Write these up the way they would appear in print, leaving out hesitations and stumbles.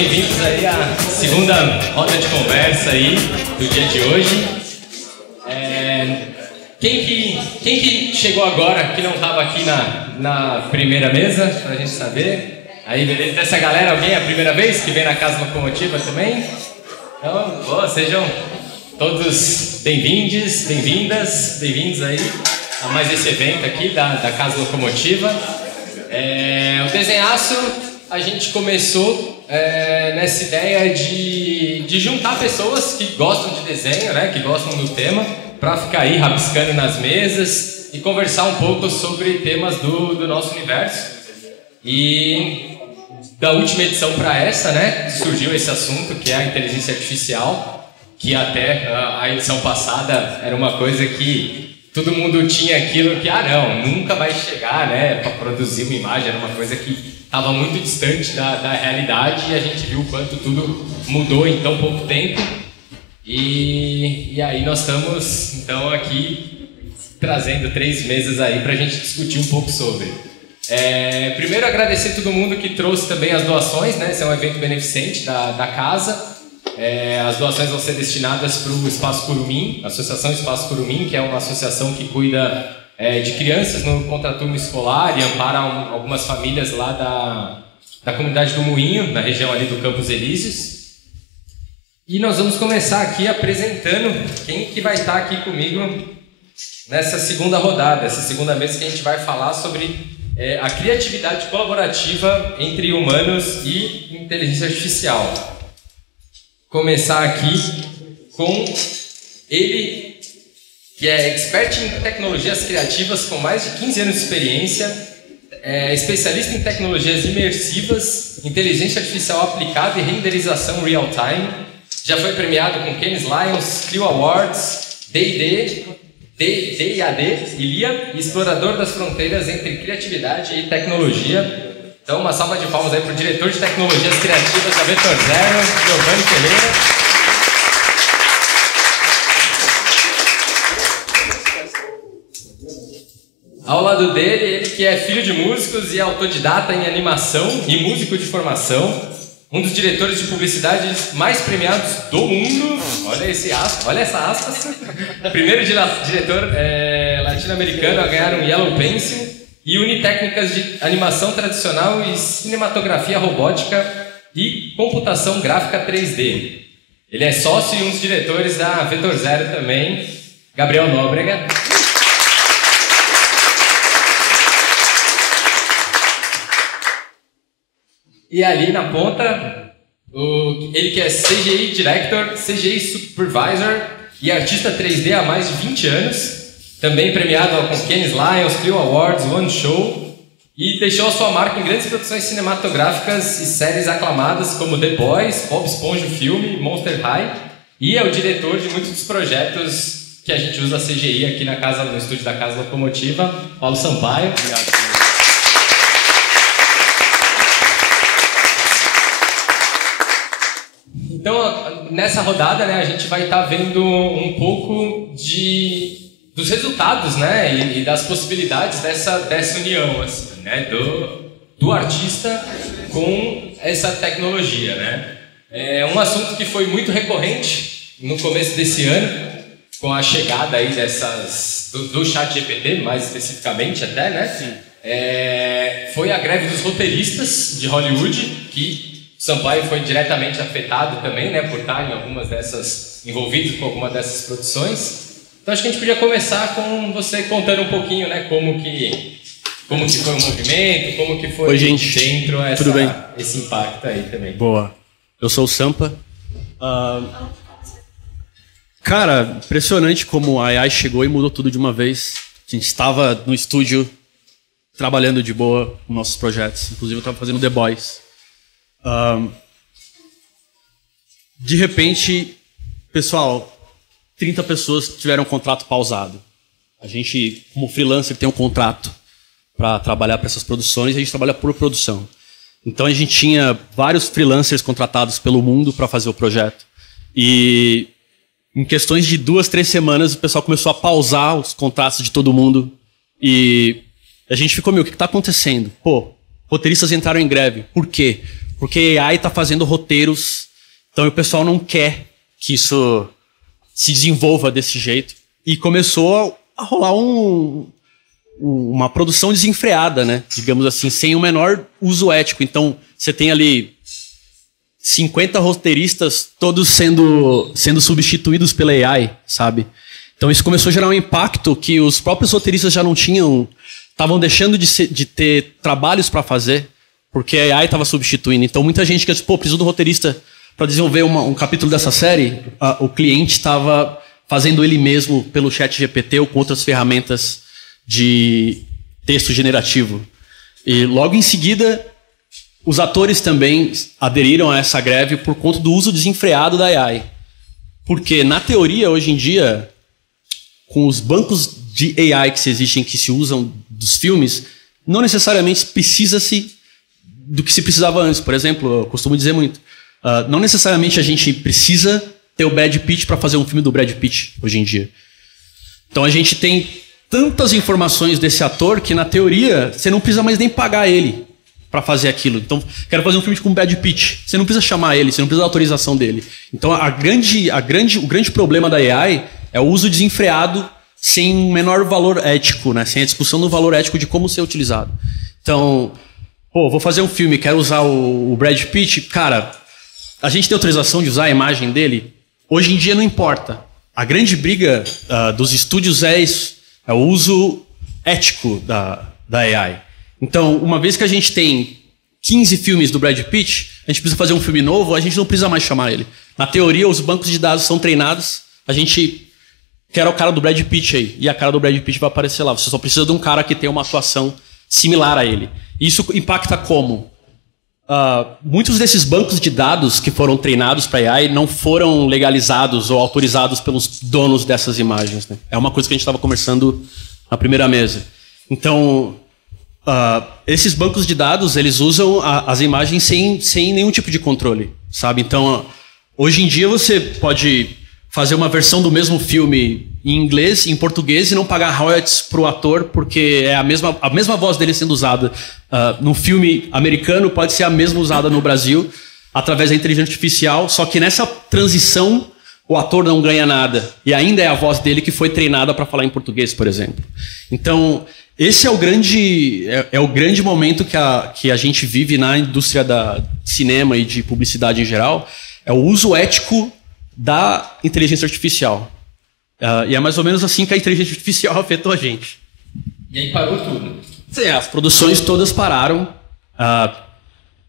Bem-vindos aí à segunda roda de conversa aí do dia de hoje. Quem que chegou agora, que não estava aqui na primeira mesa, pra gente saber? Aí, beleza? Dessa galera, alguém é a primeira vez que vem na Casa Locomotiva também? Então, sejam todos bem-vindos aí a mais esse evento aqui da Casa Locomotiva. O Desenhaço, a gente começou nessa ideia de juntar pessoas que gostam de desenho, né, que gostam do tema, para ficar aí rabiscando nas mesas e conversar um pouco sobre temas do nosso universo. E da última edição para essa, né, surgiu esse assunto que é a inteligência artificial, que até a edição passada era uma coisa que todo mundo tinha aquilo que, não, nunca vai chegar, né, para produzir uma imagem, era uma coisa que estava muito distante da realidade, e a gente viu o quanto tudo mudou em tão pouco tempo. E aí nós estamos, então, aqui trazendo 3 mesas aí para a gente discutir um pouco sobre. Primeiro, agradecer a todo mundo que trouxe também as doações, né, esse é um evento beneficente da casa. As doações vão ser destinadas para o Espaço Curumim, a Associação Espaço Curumim, que é uma associação que cuida de crianças no contraturno escolar e ampara algumas famílias lá da comunidade do Moinho, na região ali do Campos Elíseos. E nós vamos começar aqui apresentando quem que vai estar aqui comigo nessa segunda rodada, essa segunda vez que a gente vai falar sobre a criatividade colaborativa entre humanos e inteligência artificial. Começar aqui com ele, que é expert em tecnologias criativas com mais de 15 anos de experiência, especialista em tecnologias imersivas, inteligência artificial aplicada e renderização real-time, já foi premiado com Cannes Lions, Clio Awards, D&D, DIAD, ILIA, e explorador das fronteiras entre criatividade e tecnologia. Então, uma salva de palmas aí para o diretor de tecnologias criativas da Vetor Zero, Giovanni Ferreira. Ao lado dele, ele que é filho de músicos e autodidata em animação e músico de formação, um dos diretores de publicidade mais premiados do mundo. Olha essa aspas. Primeiro diretor latino-americano a ganhar um Yellow Pencil. E une técnicas de animação tradicional e cinematografia robótica e computação gráfica 3D. Ele é sócio e um dos diretores da Vetor Zero também, Gabriel Nóbrega. E ali na ponta, ele que é CGI Director, CGI Supervisor e artista 3D há mais de 20 anos. Também premiado com Cannes Lions, Clio Awards, One Show, e deixou a sua marca em grandes produções cinematográficas e séries aclamadas como The Boys, Bob Esponja o filme, Monster High, e é o diretor de muitos dos projetos que a gente usa CGI aqui no estúdio da Casa Locomotiva, Paulo Sampaio. Obrigado. Então, nessa rodada, né, a gente vai estar vendo um pouco dos resultados, né, e das possibilidades dessa união, assim, né, do artista com essa tecnologia, né. É um assunto que foi muito recorrente no começo desse ano, com a chegada aí do ChatGPT, mais especificamente até, né. Sim. Foi a greve dos roteiristas de Hollywood, que Sampaio foi diretamente afetado também, né, por estar envolvido com alguma dessas produções. Então acho que a gente podia começar com você contando um pouquinho, né, como que foi o movimento, como que foi. Oi, gente. Dentro Tudo bem? Esse impacto aí também. Boa. Eu sou o Sampa. Cara, impressionante como a AI chegou e mudou tudo de uma vez. A gente estava no estúdio trabalhando de boa com nossos projetos. Inclusive eu estava fazendo The Boys. De repente, pessoal, 30 pessoas tiveram um contrato pausado. A gente, como freelancer, tem um contrato para trabalhar para essas produções e a gente trabalha por produção. Então a gente tinha vários freelancers contratados pelo mundo para fazer o projeto. E em questões de 2, 3 semanas o pessoal começou a pausar os contratos de todo mundo. E a gente ficou, o que está acontecendo? Pô, roteiristas entraram em greve. Por quê? porque a AI está fazendo roteiros, então o pessoal não quer que isso se desenvolva desse jeito. E começou a rolar uma produção desenfreada, né? Digamos assim, sem o menor uso ético. Então, você tem ali 50 roteiristas, todos sendo substituídos pela AI, sabe? Então, isso começou a gerar um impacto que os próprios roteiristas já não tinham, estavam deixando de ter trabalhos para fazer, porque a AI estava substituindo. Então, muita gente que disse, pô, preciso do roteirista para desenvolver um capítulo dessa série. O cliente estava fazendo ele mesmo pelo ChatGPT ou com outras ferramentas de texto generativo. E logo em seguida, os atores também aderiram a essa greve por conta do uso desenfreado da AI. Porque, na teoria, hoje em dia, com os bancos de AI que existem, que se usam dos filmes, não necessariamente precisa-se do que se precisava antes. Por exemplo, eu costumo dizer muito, não necessariamente a gente precisa ter o Brad Pitt para fazer um filme do Brad Pitt hoje em dia. Então a gente tem tantas informações desse ator que, na teoria, você não precisa mais nem pagar ele para fazer aquilo. Então, quero fazer um filme com o Brad Pitt. Você não precisa chamar ele, você não precisa da autorização dele. Então, o grande problema da AI é o uso desenfreado sem o menor valor ético, né? Sem a discussão do valor ético de como ser utilizado. Então, pô, vou fazer um filme, quero usar o Brad Pitt. Cara, a gente tem autorização de usar a imagem dele? Hoje em dia não importa. A grande briga dos estúdios é isso, é o uso ético da AI. Então, uma vez que a gente tem 15 filmes do Brad Pitt, a gente precisa fazer um filme novo, a gente não precisa mais chamar ele. Na teoria, os bancos de dados são treinados, a gente quer o cara do Brad Pitt aí, e a cara do Brad Pitt vai aparecer lá. Você só precisa de um cara que tenha uma atuação similar a ele. Isso impacta como? Muitos desses bancos de dados que foram treinados para AI não foram legalizados ou autorizados pelos donos dessas imagens, né? É uma coisa que a gente estava conversando na primeira mesa. Então, esses bancos de dados, eles usam as imagens sem nenhum tipo de controle, sabe? Então, hoje em dia você pode fazer uma versão do mesmo filme em inglês, em português, e não pagar royalties para o ator, porque é a mesma voz dele sendo usada no filme americano, pode ser a mesma usada no Brasil, através da inteligência artificial, só que nessa transição o ator não ganha nada, e ainda é a voz dele que foi treinada para falar em português, por exemplo. Então, esse é o grande momento que a gente vive na indústria da cinema e de publicidade em geral, é o uso ético da inteligência artificial. E é mais ou menos assim que a inteligência artificial afetou a gente. E aí parou tudo. Sim, as produções todas pararam.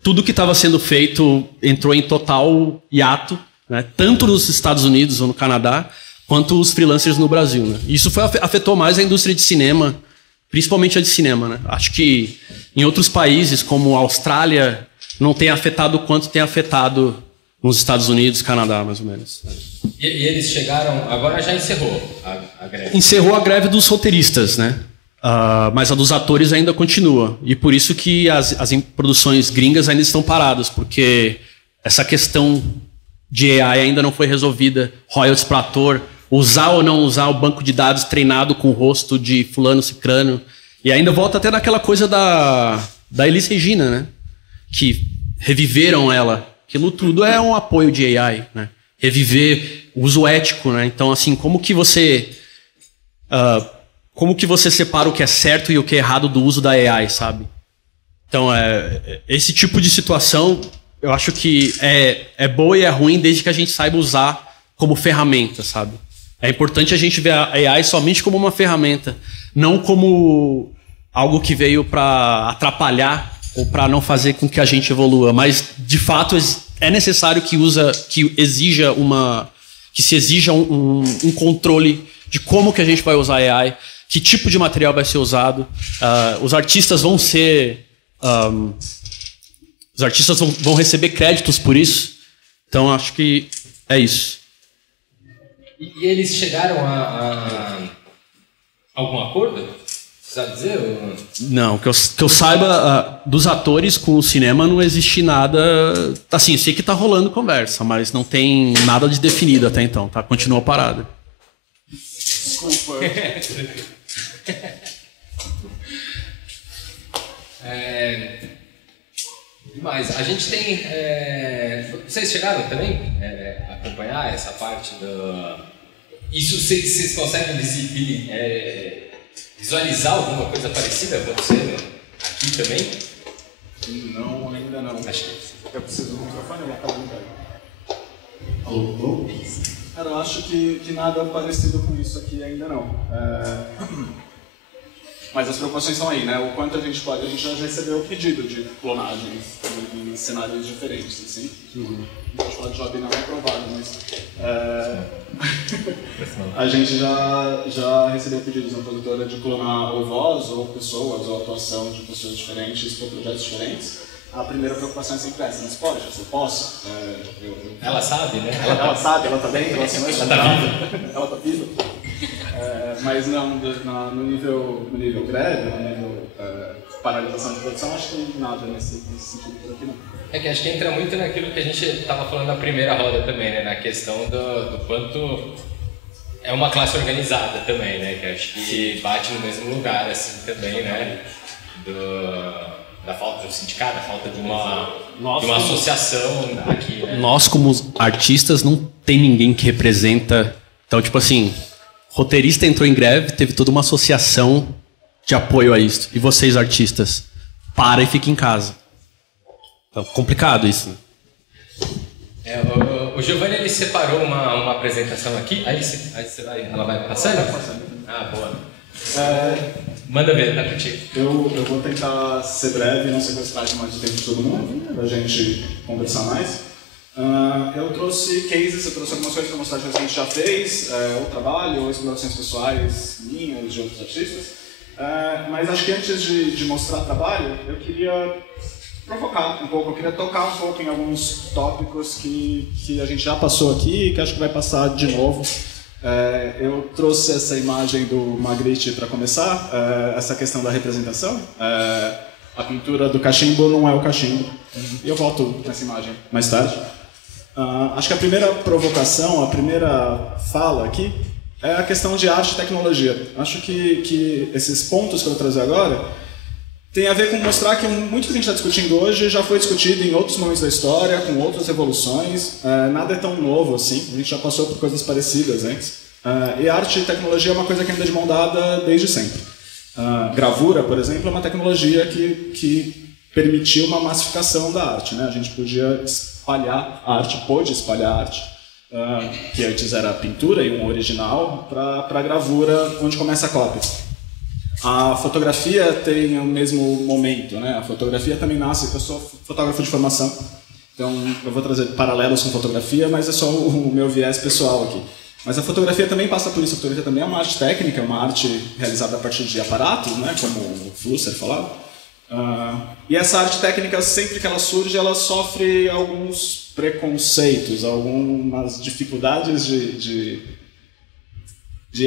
Tudo que estava sendo feito entrou em total hiato, né? Tanto nos Estados Unidos ou no Canadá, quanto os freelancers no Brasil, né? Isso afetou mais a indústria de cinema, principalmente a de cinema, né? Acho que em outros países, como a Austrália, não tem afetado quanto tem afetado nos Estados Unidos, Canadá, mais ou menos. E eles chegaram... Agora já encerrou a greve. Encerrou a greve dos roteiristas, né? Mas a dos atores ainda continua. E por isso que as produções gringas ainda estão paradas, porque essa questão de AI ainda não foi resolvida. Royalties para ator, usar ou não usar o banco de dados treinado com o rosto de fulano, cicrano. E ainda volta até naquela coisa da Elis Regina, né? Que reviveram ela. Aquilo tudo é um apoio de AI, né? Reviver o uso ético, né? Então, assim, como que você separa o que é certo e o que é errado do uso da AI, sabe? Então, esse tipo de situação, eu acho que é boa e é ruim desde que a gente saiba usar como ferramenta, sabe? É importante a gente ver a AI somente como uma ferramenta, não como algo que veio para atrapalhar ou para não fazer com que a gente evolua. Mas, de fato, é necessário que se exija um controle de como que a gente vai usar a AI, que tipo de material vai ser usado. Os artistas vão receber créditos por isso. Então, acho que é isso. E eles chegaram a algum acordo? Sabe dizer? Não, que eu saiba, dos atores com o cinema não existe nada... Assim, eu sei que tá rolando conversa, mas não tem nada de definido até então, tá? Continua parada. Desculpa. Demais. A gente tem... Vocês chegaram também a acompanhar essa parte do... Isso vocês conseguem visualizar alguma coisa parecida acontecendo aqui também? Não, ainda não. Acho que... Eu preciso do microfone, eu vou acabar ligado. Alô? Cara, eu acho que nada parecido com isso aqui ainda não. Mas as preocupações estão aí, né? O quanto a gente pode... A gente já recebeu pedido de clonagens em cenários diferentes, assim. A gente pode job não é aprovado, mas... a gente já recebeu pedidos na produtora de clonar ou voz, ou pessoas, ou atuação de pessoas diferentes para projetos diferentes. A primeira preocupação é sempre essa, mas pode, eu posso? Ela sabe, né? Ela sabe, ela está bem, ela está viva. Ela está viva. Mas não, no nível greve, no nível paralisação de produção, acho que nada nesse sentido por aqui não. É que acho que entra muito naquilo que a gente estava falando na primeira roda também, né? Na questão do quanto é uma classe organizada também, né? Que acho que bate no mesmo lugar, assim, também, né? Da falta do sindicato, da falta de uma associação aqui, né? Nós, como artistas, não tem ninguém que representa... Então, tipo assim, roteirista entrou em greve, teve toda uma associação de apoio a isso. E vocês, artistas, para e fica em casa. Então, complicado isso, né? O Giovanni, ele separou uma apresentação aqui, aí você vai, ela vai passando? Vai passando. Ah, boa. Manda ver, tá contigo. Eu vou tentar ser breve, não sei se vai mais o tempo de todo mundo, pra gente conversar mais. Eu trouxe cases, eu trouxe algumas coisas para mostrar que a gente já fez, ou trabalho, ou explorações pessoais minhas, de outros artistas. Mas acho que antes de mostrar trabalho, eu queria provocar um pouco, eu queria tocar um pouco em alguns tópicos que a gente já passou aqui e que acho que vai passar de novo. Eu trouxe essa imagem do Magritte para começar, essa questão da representação. A pintura do cachimbo não é o cachimbo. E eu volto nessa imagem mais tarde. Acho que a primeira provocação, a primeira fala aqui é a questão de arte e tecnologia. Acho que esses pontos que eu vou trazer agora tem a ver com mostrar que muito que a gente está discutindo hoje já foi discutido em outros momentos da história, com outras revoluções. Nada é tão novo assim, a gente já passou por coisas parecidas antes. E arte e tecnologia é uma coisa que anda de mão dada desde sempre. Gravura, por exemplo, é uma tecnologia que permitiu uma massificação da arte, né? A gente podia espalhar a arte, pôde espalhar a arte, que antes era pintura e um original, para a gravura, onde começa a cópia. A fotografia tem o mesmo momento, né? A fotografia também nasce... Eu sou fotógrafo de formação, então eu vou trazer paralelos com fotografia, mas é só o meu viés pessoal aqui. Mas a fotografia também passa por isso. A fotografia também é uma arte técnica, é uma arte realizada a partir de aparatos, né? Como o Flusser falava. E essa arte técnica, sempre que ela surge, ela sofre alguns preconceitos, algumas dificuldades de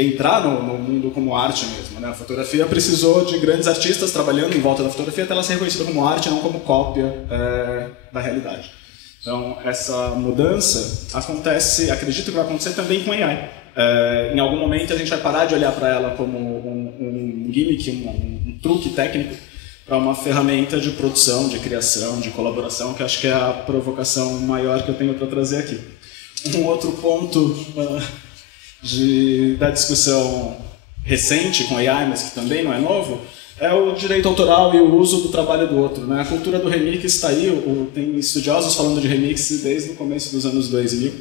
entrar no mundo como arte mesmo, né? A fotografia precisou de grandes artistas trabalhando em volta da fotografia até ela ser reconhecida como arte, não como cópia da realidade. Então, essa mudança acontece, acredito que vai acontecer também com a AI. Em algum momento a gente vai parar de olhar para ela como um gimmick, um truque técnico, para uma ferramenta de produção, de criação, de colaboração, que acho que é a provocação maior que eu tenho para trazer aqui. Um outro ponto da discussão recente com AI, mas que também não é novo, é o direito autoral e o uso do trabalho do outro, né? A cultura do remix está aí, tem estudiosos falando de remix desde o começo dos anos 2000.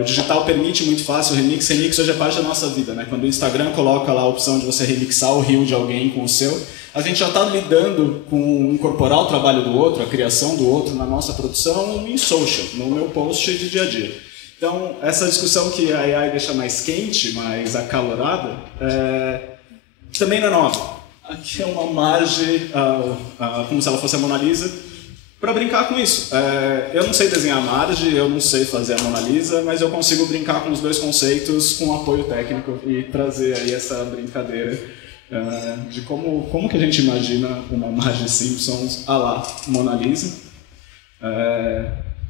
O digital permite muito fácil o remix. Remix hoje é parte da nossa vida, né? Quando o Instagram coloca lá a opção de você remixar o reel de alguém com o seu, a gente já está lidando com incorporar o trabalho do outro, a criação do outro na nossa produção em social, no meu post de dia a dia. Então, essa discussão que a AI deixa mais quente, mais acalorada, também não é nova. Aqui é uma margem, como se ela fosse a Mona Lisa, para brincar com isso. Eu não sei desenhar a margem, eu não sei fazer a Mona Lisa, mas eu consigo brincar com os dois conceitos com apoio técnico e trazer aí essa brincadeira de como que a gente imagina uma margem Simpsons à la Mona Lisa.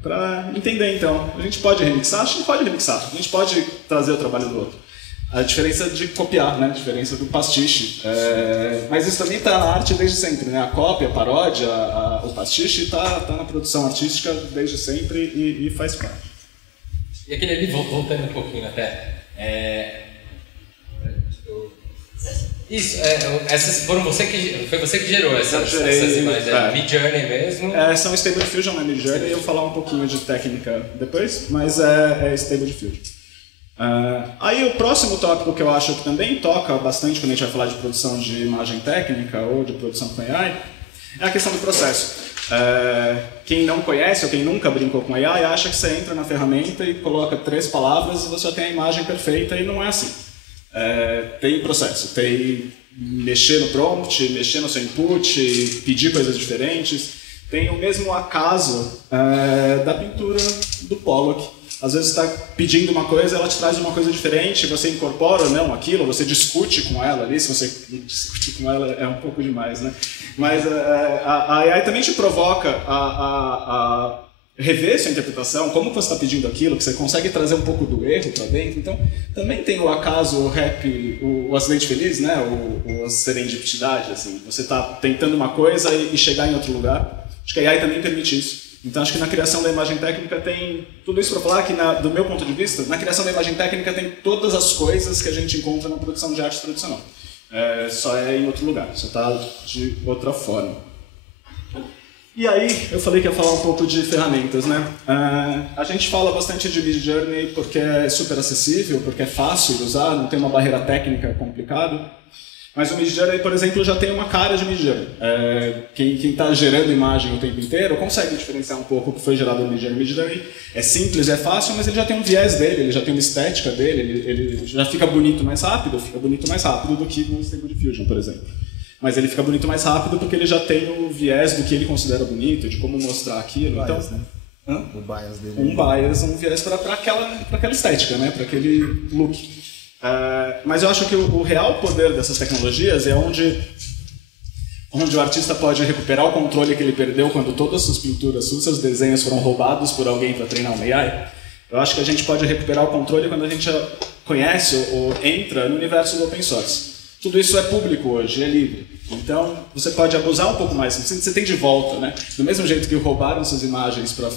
Para entender, então, a gente pode remixar? Acho que pode remixar, a gente pode trazer o trabalho do outro. A diferença de copiar, né? A diferença do pastiche. Mas isso também está na arte desde sempre, né? A cópia, a paródia, o pastiche está na produção artística desde sempre e faz parte. E aquele ali, voltando um pouquinho até, isso, essas foi você que gerou essas imagens, Midjourney mesmo? São Stable Diffusion, né? Midjourney, eu vou falar um pouquinho de técnica depois, mas é Stable Diffusion. Aí o próximo tópico que eu acho que também toca bastante quando a gente vai falar de produção de imagem técnica ou de produção com AI é a questão do processo. Quem não conhece ou quem nunca brincou com AI acha que você entra na ferramenta e coloca 3 palavras e você já tem a imagem perfeita, e não é assim. Tem processo, tem mexer no prompt, mexer no seu input, pedir coisas diferentes. Tem o mesmo acaso da pintura do Pollock. Às vezes você está pedindo uma coisa, ela te traz uma coisa diferente, você incorpora ou não aquilo, você discute com ela ali. Se você discute com ela é um pouco demais, né? Mas a AI também te provoca a rever sua interpretação, como você está pedindo aquilo, que você consegue trazer um pouco do erro para dentro. Então, também tem o acaso, o acidente feliz, né? A serendipidade, assim. Você está tentando uma coisa e chegar em outro lugar. Acho que a AI também permite isso. Então, acho que na criação da imagem técnica tem tudo isso para falar que, do meu ponto de vista, na criação da imagem técnica tem todas as coisas que a gente encontra na produção de arte tradicional. Só é em outro lugar, só está de outra forma. E aí, eu falei que ia falar um pouco de ferramentas, né? A gente fala bastante de Midjourney porque é super acessível, porque é fácil de usar, não tem uma barreira técnica complicada. Mas o Midjourney, por exemplo, já tem uma cara de Midjourney. Quem está gerando imagem o tempo inteiro consegue diferenciar um pouco o que foi gerado no Midjourney. Midjourney é simples, é fácil, mas ele já tem um viés dele, ele já tem uma estética dele, ele já fica bonito mais rápido do que no Stable Diffusion, por exemplo. Mas ele fica bonito mais rápido porque ele já tem o viés do que ele considera bonito, de como mostrar aquilo. Bias, então, né? O bias dele. Um viés para aquela estética, né? Para aquele look. Mas eu acho que o real poder dessas tecnologias é onde o artista pode recuperar o controle que ele perdeu quando todas as suas pinturas, todos os seus desenhos foram roubados por alguém para treinar uma AI. Eu acho que a gente pode recuperar o controle quando a gente conhece ou entra no universo do open source. Tudo isso é público hoje, é livre. Então, você pode abusar um pouco mais. Você tem de volta, né? Do mesmo jeito que roubaram suas imagens para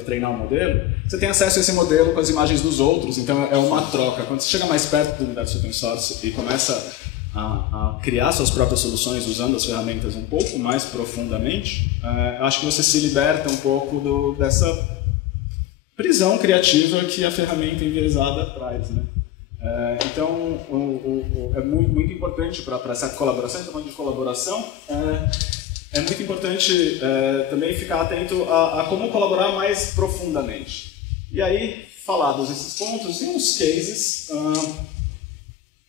treinar um modelo, você tem acesso a esse modelo com as imagens dos outros. Então, é uma troca. Quando você chega mais perto do universo open source e começa a criar suas próprias soluções usando as ferramentas um pouco mais profundamente, acho que você se liberta um pouco dessa prisão criativa que a ferramenta enviesada traz, né? Então, é muito importante para essa colaboração, estamos falando de colaboração, é muito importante também ficar atento a como colaborar mais profundamente. E aí, falados esses pontos, tem uns cases.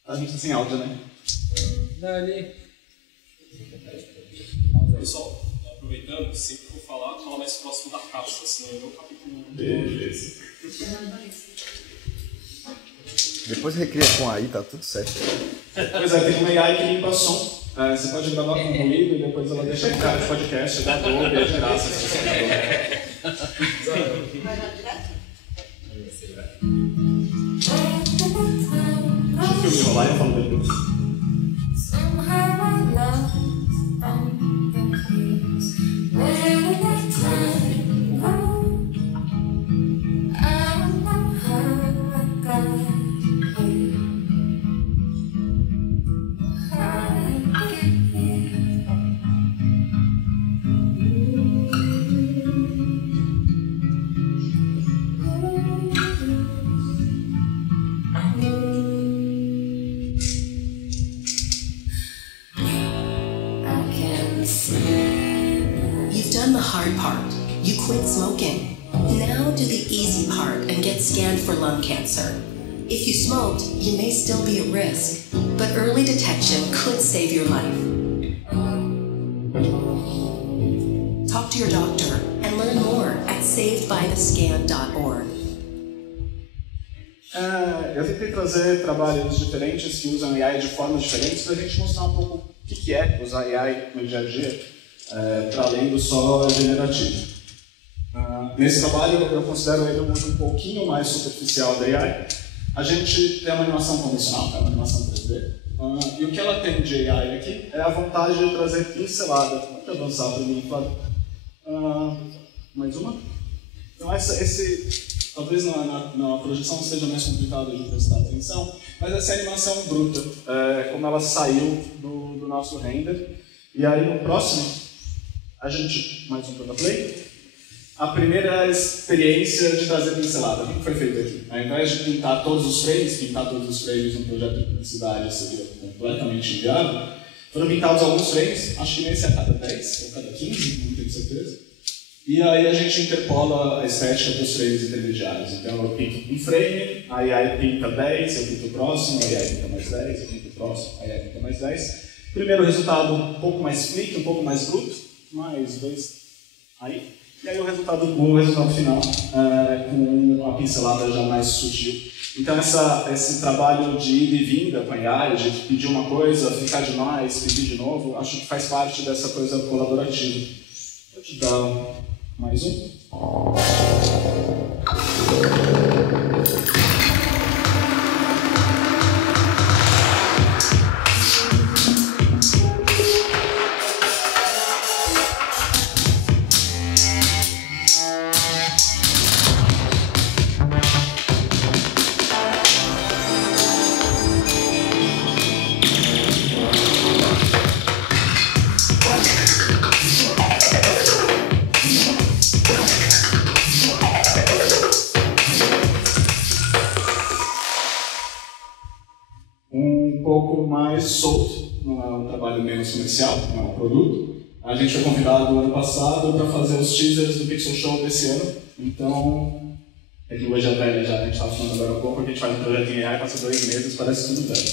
A gente está sem áudio, né? Pessoal, aproveitando, sempre que for falar mais próximo da caixa, senão eu não capítulo. Beleza. Depois recria com AI, tá tudo certo. Pois é, tem uma AI que limpa som. Você pode gravar com ruído e depois ela deixa no cara de podcast da Adobe, é de graça. Deixa o filme rolar e eu falo depois. You've done the hard part. You quit smoking. Now do the easy part and get scanned for lung cancer. If you smoked, you may still be at risk, but early detection could save your life. Talk to your doctor and learn more at savedbythescan.org. Eu tentei trazer trabalhos diferentes que usam AI de formas diferentes para a gente mostrar um pouco o que é usar AI no dia a dia, para além do só generativo. Nesse trabalho eu considero ele um uso um pouquinho mais superficial da AI, A gente tem uma animação convencional, que é uma animação 3D, e o que ela tem de AI aqui é a vontade de trazer pincelada. Pode avançar para mim, Flávio? Mais uma? Então, talvez na projeção seja mais complicado de prestar atenção, mas essa é a animação bruta, como ela saiu do nosso render. E aí, no próximo, a gente, mais um para play. A primeira experiência de trazer pincelada. O que foi feito aqui? Ao invés de pintar todos os frames num projeto de publicidade seria completamente inviável, foram pintados alguns frames, acho que nesse a cada 10 ou cada 15, não tenho certeza. E aí a gente interpola a estética dos frames intermediários. Então eu pinto um frame, a AI pinta 10, eu pinto o próximo, a AI pinta mais 10, eu pinto o próximo, a AI pinta mais 10. Primeiro resultado um pouco mais flick, um pouco mais bruto, mais 2 aí. E aí o resultado final com a pincelada já mais sutil. Então esse trabalho de ida e vinda com a AI, de pedir uma coisa, ficar demais, pedir de novo, acho que faz parte dessa coisa colaborativa. Vou te dar mais um. Solto, não é um trabalho menos comercial, não é um produto. A gente foi convidado ano passado para fazer os teasers do Pixel Show desse ano, então a tecnologia velha já, a gente estava falando agora há pouco, que a gente faz um projeto em AI, passa 2 meses, parece tudo velho.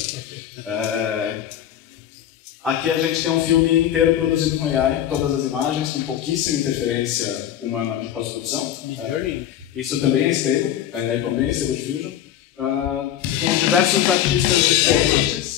Aqui a gente tem um filme inteiro produzido com AI, todas as imagens, com pouquíssima interferência humana de pós-produção. Isso também é stable, também é stable diffusion, com diversos artistas diferentes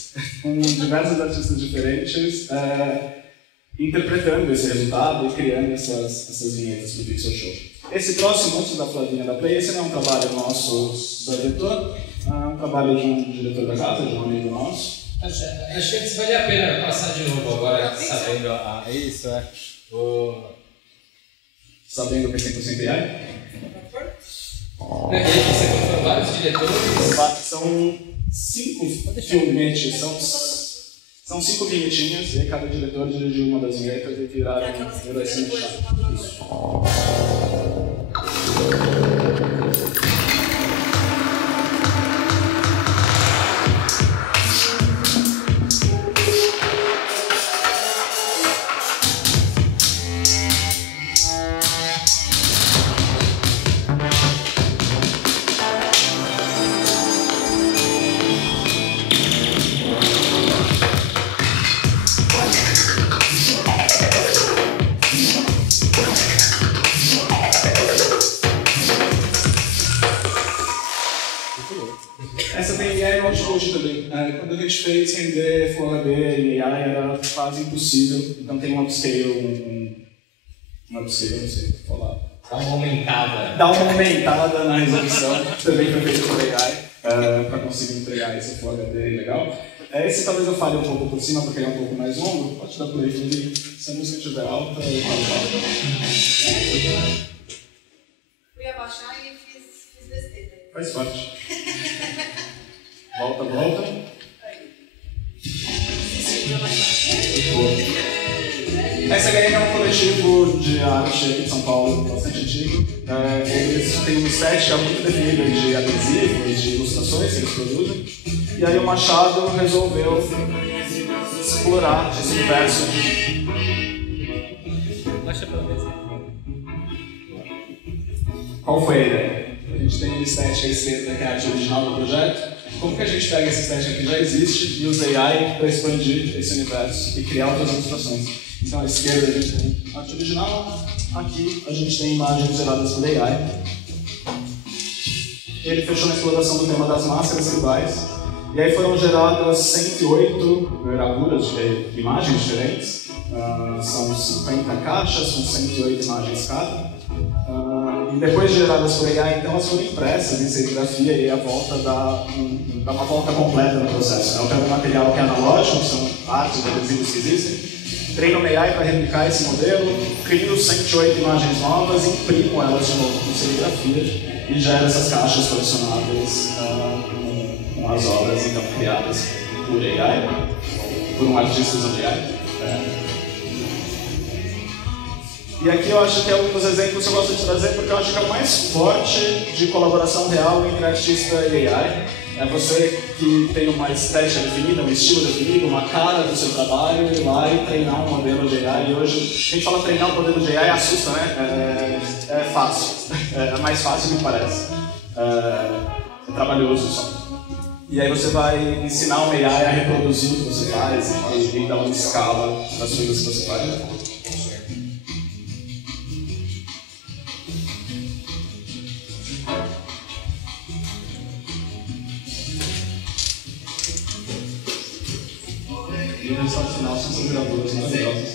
interpretando esse resultado e criando essas vinhetas para o Pixel Show. Esse próximo, antes da Flavinha da Play, esse não é um trabalho nosso da diretor, é um trabalho de um diretor da casa, de um amigo nosso. Acho que isso vale a pena passar de novo agora, sabendo isso, Sabendo que é 100% AI? Você encontrou vários diretores? São 5 filmetes, são 5 vinhetinhas, e cada diretor dirigiu uma das vinhetas e viraram heróis cinematográficos. Essa tem AI no Outlook também. Quando a gente fez render Full HD em AI era quase impossível, então tem um upscale, não sei falar. Dá uma aumentada. Dá uma aumentada na resolução, também foi feito por AI, para conseguir entregar esse Full HD legal. Esse talvez eu fale um pouco por cima, porque ele é um pouco mais longo. Pode dar play, Felipe. Se a música estiver alta, eu falo alto. Fui abaixar e fiz besteira. Faz parte. Volta. Essa HM é um coletivo de arte aqui de São Paulo, bastante antigo. Eles têm uma estética muito definida de adesivos, de ilustrações que eles produzem. E aí o Machado resolveu explorar esse universo de... Qual foi a ideia? A gente tem uma estética esquerda, que é a arte original do projeto. Como que a gente pega essa estética que já existe e usa AI para expandir esse universo e criar outras ilustrações? Então, à esquerda a gente tem a arte original, aqui a gente tem imagens geradas por AI. Ele fechou na exploração do tema das máscaras tribais, e aí foram geradas 108 gravuras de imagens diferentes. São 50 caixas, com 108 imagens cada. E depois de geradas por AI, então elas foram impressas em serigrafia e a volta dá uma volta completa no processo. Eu pego um material que é analógico, que são artes e adesivos que existem, treino o AI para replicar esse modelo, crio 108 imagens novas, imprimo elas de novo com serigrafia e gero essas caixas colecionáveis com as obras então criadas por AI, por um artista usando AI. E aqui eu acho que é um dos exemplos que eu gosto de trazer porque eu acho que é o mais forte de colaboração real entre artista e AI. É você que tem uma estética definida, um estilo definido, uma cara do seu trabalho, ir lá e treinar um modelo de AI. E hoje, a gente fala treinar um modelo de AI, assusta, né? É fácil, é mais fácil do que parece. É trabalhoso só. E aí você vai ensinar um AI a reproduzir o que você faz e dar uma escala das coisas que você faz. E o resultado final são essas gravadoras maravilhosas.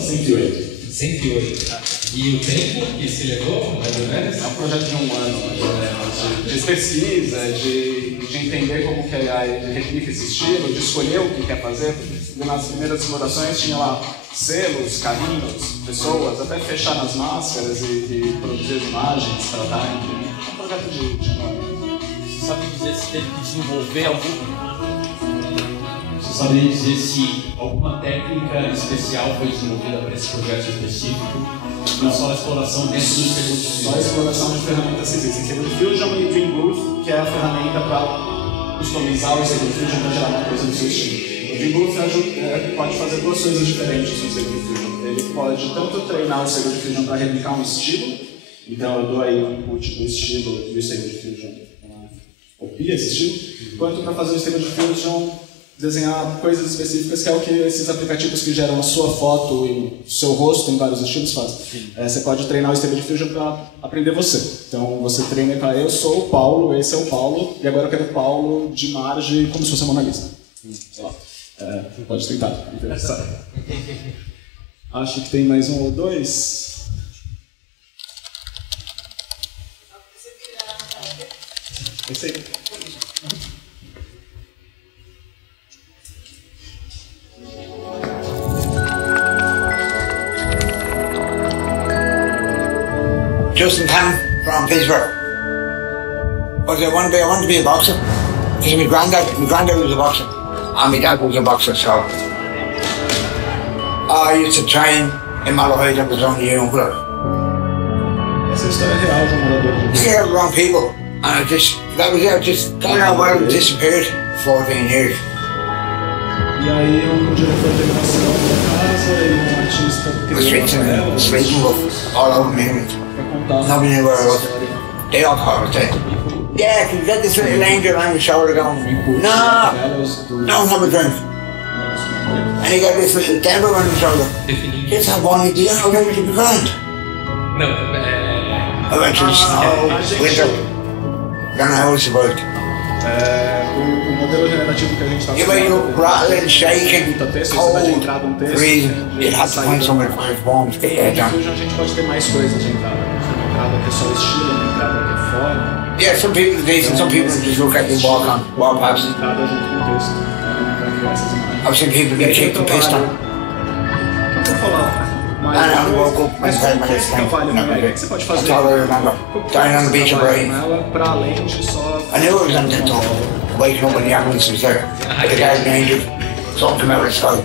108. 108. E o tempo que se levou, mais ou menos? É um projeto de um ano, mais ou menos, de pesquisa, de entender como que a AI replica esse estilo, de escolher o que quer fazer. Nas primeiras explorações tinha lá selos, carrinhos, pessoas, até fechar nas máscaras e produzir as imagens, tratar, imprimir. É um projeto de um ano. Você sabe dizer se teve que desenvolver Você saberia dizer se alguma técnica especial foi desenvolvida para esse projeto específico? Não só a exploração dentro do Stable Diffusion? Só a exploração de ferramentas que existem. Stable Diffusion e Dream Booth, que é a ferramenta para customizar o Stable Diffusion para gerar uma coisa do seu estilo. O Dream Booth pode fazer duas coisas diferentes no Stable Diffusion. Ele pode tanto treinar o Stable Diffusion para replicar um estilo, então eu dou aí um input do estilo e o Stable Diffusion copia esse estilo, quanto para fazer o Stable Diffusion desenhar coisas específicas, que é o que esses aplicativos que geram a sua foto e o seu rosto em vários estilos fazem. Você pode treinar o Stable Diffusion para aprender você. Então você treina para eu sou o Paulo, esse é o Paulo, e agora eu quero o Paulo de margem como se fosse a Mona Lisa. Sei lá. Pode tentar, interessante. Acho que tem mais um ou dois. Esse aí. Justin Tan from Pittsburgh. But I wanted to be a boxer. Because my granddad was a boxer. And my dad was a boxer, so I used to train in Malawi. That was only a young brother. Essa história é real de um morador de rua. Yeah, wrong people. And that was it. I don't know where it disappeared for 14 years. E aí um diretor de animação da casa e um artista The streets and sleeping rough all over me. Nobody knew where I was. They all thought I was dead. Yeah, because you got this little angel on your shoulder going, no, don't have a drink. And you got this little devil on your shoulder. Just have one idea how to be grand. Não, Eventually snow, winter. Don't know how it survived. O modelo generativo que a gente está You may look rattling, shaking, cold, freezing. You have to find somewhere to find warm to get your head down. A gente pode ter mais coisas de entrada. Uma entrada que é só estilo, uma entrada que é forma. Yeah, some people are decent, some people just look at you walk past. Entrada junto com o texto. I've seen people get kicked and pissed on. Não vou falar. And I woke up and said, "Man, it's time." O que você pode fazer? That's all I remember. Down on the beach of Bray. Para além de só. I knew it was on that top. Waking up when the ambulance was there. Like a guardian angel. Something came out of the sky.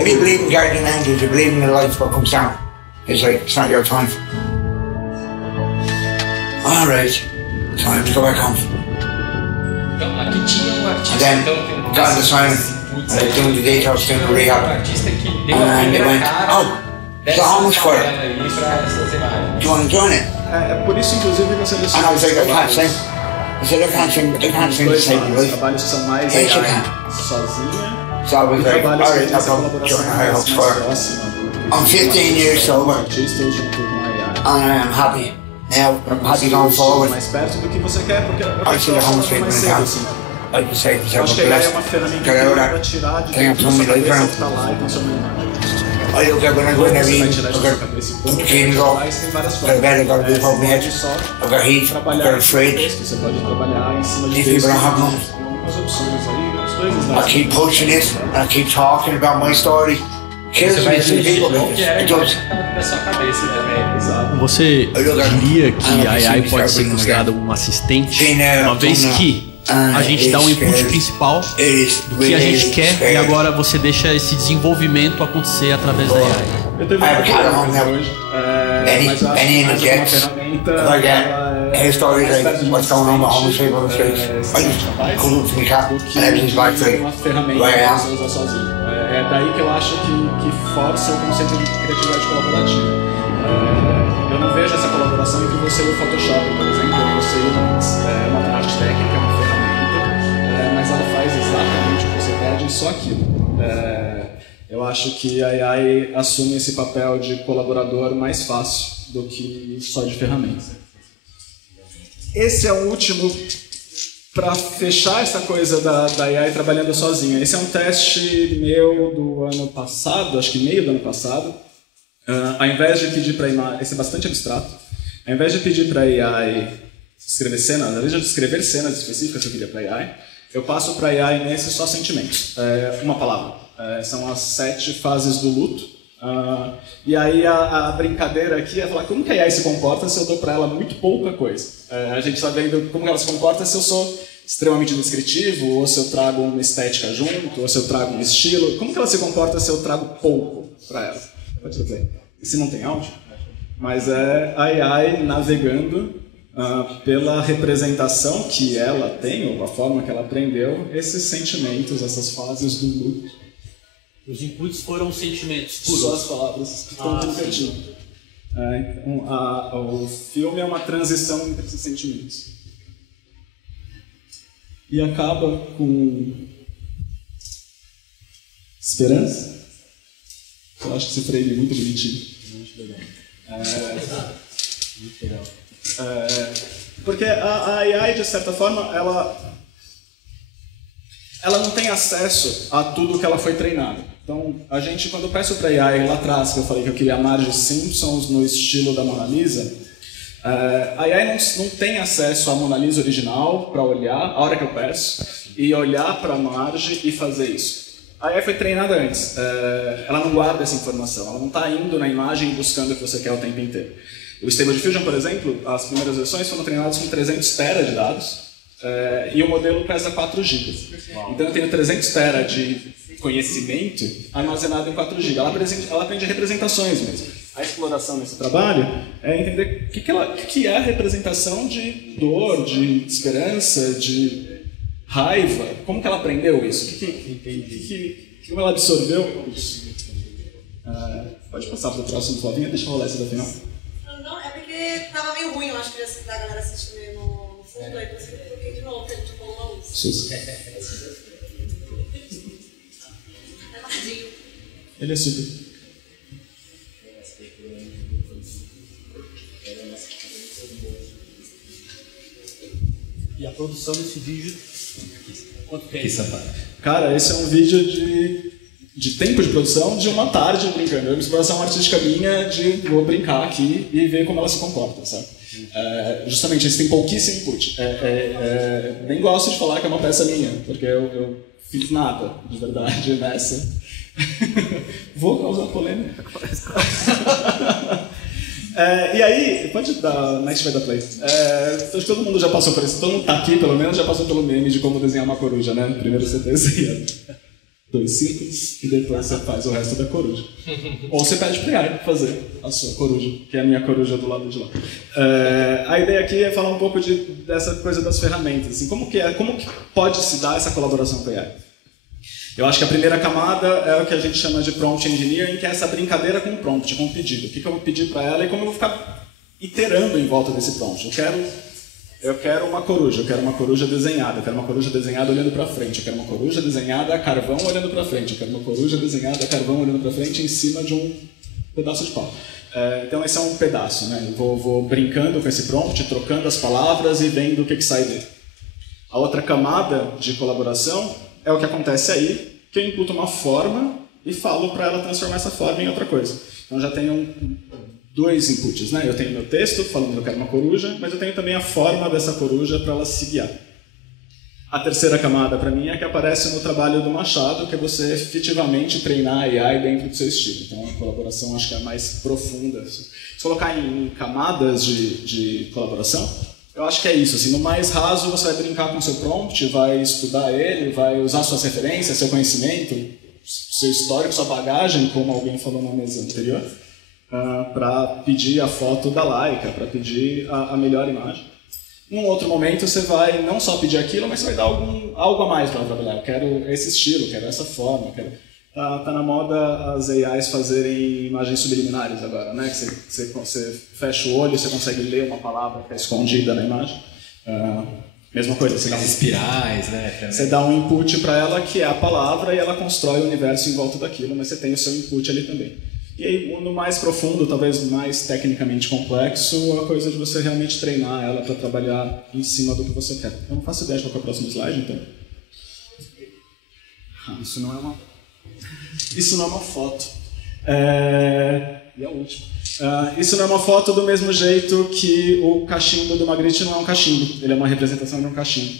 If you believe in guardian angels, you believe in the light what comes down. It's like, it's not your time. Alright. Time to go back home. então aqui tinha um artista. And then, Então, got the sign. I was doing the details, doing the rehab. artista que deu a And they primeira went, cara oh, it's a homeless choir. aí pra essas imagens. Do you want to join it? É por isso, inclusive, que eu selecionei. And I was like, I can't sing. I said, I can't sing to save my life. Trabalhos que são mais Yes, you AI, can. sozinha. So I was E like, trabalhos que alright, tem I'll essa go colaboração join High mais Hopes Choir. próxima. I'm 15 years sober. Artista junto com AI. And I am happy. Now, I'm happy going forward. Mais perto do que você quer, porque I see the homeless people mais in cedo, town. assim. I can say, Eu acho que a AI é uma ferramenta get out para there. tirar de Tem a dentro da sua família cabeça aí, que está lá e transformar em imagem. I look at when I go in Você every vai I've tirar de sua cabeça e pôr. clean it up. Mas tem várias I've formas. got to do Você for me. pode só I've got heat, I've trabalhar got a fridge. texto, você pode trabalhar em cima de These texto. people don't have none. Tem algumas opções aí, os dois I slides. keep pushing it and I keep talking about my story. Kills Você me vai to see people decidir o like que this. é It does. da sua cabeça também. Exato. Você diria que a AI pode ser considerada um assistente, uma vez que a gente dá um input principal do que a gente quer e agora você deixa esse desenvolvimento acontecer através da AI? Eu tenho I have a cat at home now. hoje, Any mas eu acho any que in the mais uma jets, ferramenta. like that. ela His stories mais like perto de um what's going on with homeless assistente, people on the streets. I just capaz go to my cat do and que everything's back to uma ferramenta where I que am. você usa sozinho. É daí que eu acho que força o conceito de criatividade colaborativa. Eu não vejo essa colaboração entre você e o Photoshop, por exemplo, ou você e uma arte técnica, uma ferramenta, mas ela faz exatamente o que você pede e só aquilo. Eu acho que a AI assume esse papel de colaborador mais fácil do que só de ferramenta. Esse é o último para fechar essa coisa da AI trabalhando sozinha. Esse é um teste meu do ano passado, acho que meio do ano passado. Ao invés de pedir para a AI, esse é bastante abstrato, ao invés de pedir para a AI escrever cenas, ao invés de escrever cenas específicas que eu queria para a AI, eu passo para a AI nesse só sentimentos, uma palavra. São as 7 fases do luto. E aí a brincadeira aqui é falar como que a AI se comporta se eu dou para ela muito pouca coisa. A gente está vendo como ela se comporta se eu sou extremamente descritivo, ou se eu trago uma estética junto, ou se eu trago um estilo. Como que ela se comporta se eu trago pouco para ela? Pode dar play. Esse não tem áudio, mas é a AI navegando pela representação que ela tem, ou a forma que ela aprendeu, esses sentimentos, essas fases do luto. Os inputs foram sentimentos Só as palavras que estão tudo pertinho. O filme é uma transição entre esses sentimentos. E acaba com esperança. Eu acho que esse frame é muito bonitinho. Muito legal. Muito legal. Porque a AI, de certa forma, ela não tem acesso a tudo que ela foi treinada. Então, a gente, quando eu peço para a AI lá atrás, que eu falei que eu queria a Marge Simpsons no estilo da Mona Lisa, a AI não tem acesso à Mona Lisa original para olhar, a hora que eu peço, e olhar para a Marge e fazer isso. A AI foi treinada antes, ela não guarda essa informação, ela não está indo na imagem e buscando o que você quer o tempo inteiro. O Stable Diffusion, por exemplo, as primeiras versões foram treinadas com 300 tera de dados, e o modelo pesa 4 GB. Então eu tenho 300 tera de conhecimento armazenado em 4 GB. Ela aprende representações mesmo. A exploração nesse trabalho é entender o que é a representação de dor, de esperança, de raiva. Como que ela aprendeu isso? Como ela absorveu isso? Pode passar para o próximo, Flavinha? Deixa eu rolar esse da final. Não, é porque tava meio ruim, eu acho que da galera assistindo meio no fundo, aí você coloquei de novo, que a gente colou uma luz. Sus. É rapidinho. Ele é super. E a produção desse vídeo, quanto que é isso? Cara, esse é um vídeo de tempo de produção de uma tarde brincando. É uma exploração artística minha de vou brincar aqui e ver como ela se comporta, sabe? Justamente, esse tem pouquíssimo input. Nem gosto de falar que é uma peça minha, porque eu fiz nada, de verdade, nessa. Vou causar polêmica. E aí, pode dar, Next vai dar play. Acho que todo mundo já passou por isso, todo mundo tá aqui, pelo menos, já passou pelo meme de como desenhar uma coruja, né? Primeiro você desenha 2 círculos e depois você faz o resto da coruja. Ou você pede pro AI fazer a sua coruja, que é a minha coruja do lado de lá. A ideia aqui é falar um pouco dessa coisa das ferramentas. Assim, como que pode se dar essa colaboração com a AI? Eu acho que a primeira camada é o que a gente chama de prompt engineering, que é essa brincadeira com o prompt, com o pedido. O que eu vou pedir para ela e como eu vou ficar iterando em volta desse prompt. Eu quero uma coruja, eu quero uma coruja desenhada, eu quero uma coruja desenhada olhando para frente, eu quero uma coruja desenhada a carvão olhando para frente, eu quero uma coruja desenhada a carvão olhando para frente em cima de um pedaço de pau. Então esse é um pedaço, né? Eu vou brincando com esse prompt, trocando as palavras e vendo o que sai dele. A outra camada de colaboração é o que acontece aí, que eu imputo uma forma e falo para ela transformar essa forma em outra coisa. Então já tenho dois inputs, né? Eu tenho meu texto falando que eu quero uma coruja, mas eu tenho também a forma dessa coruja para ela se guiar. A terceira camada para mim é que aparece no trabalho do Machado, que é você efetivamente treinar a AI dentro do seu estilo. Então a colaboração acho que é a mais profunda. Se colocar em camadas de colaboração, eu acho que é isso. Assim, no mais raso você vai brincar com o seu prompt, vai estudar ele, vai usar suas referências, seu conhecimento, seu histórico, sua bagagem, como alguém falou na mesa anterior, para pedir a foto da Leica, para pedir a melhor imagem. Num outro momento você vai não só pedir aquilo, mas você vai dar algo a mais para trabalhar. Eu quero esse estilo, quero essa forma. Tá na moda as AIs fazerem imagens subliminares agora, né? Que você fecha o olho e você consegue ler uma palavra que está escondida na imagem. Mesma coisa. Você dá espirais, né? Você dá um input para ela que é a palavra e ela constrói o universo em volta daquilo, mas você tem o seu input ali também. E aí, no mais profundo, talvez mais tecnicamente complexo, a coisa de você realmente treinar ela para trabalhar em cima do que você quer. Eu não faço ideia de qual é o próximo slide, então. Isso não é uma foto. E a última. Isso não é uma foto do mesmo jeito que o cachimbo do Magritte não é um cachimbo. Ele é uma representação de um cachimbo.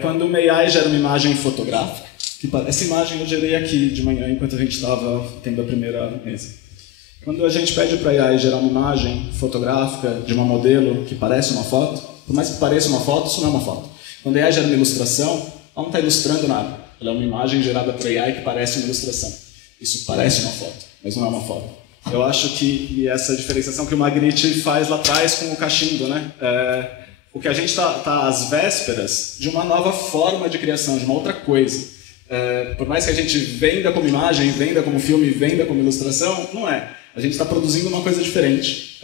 Quando uma AI gera uma imagem fotográfica, essa imagem eu gerei aqui de manhã, enquanto a gente estava tendo a primeira mesa. Quando a gente pede para a AI gerar uma imagem fotográfica de uma modelo que parece uma foto, por mais que pareça uma foto, isso não é uma foto. Quando a AI gera uma ilustração, ela não está ilustrando nada. Ela é uma imagem gerada por AI que parece uma ilustração. Isso parece uma foto, mas não é uma foto. Eu acho que essa diferenciação que o Magritte faz lá atrás com o cachimbo, né? O que a gente está às vésperas de uma nova forma de criação, de uma outra coisa. Por mais que a gente venda como imagem, venda como filme, venda como ilustração, não é. A gente está produzindo uma coisa diferente.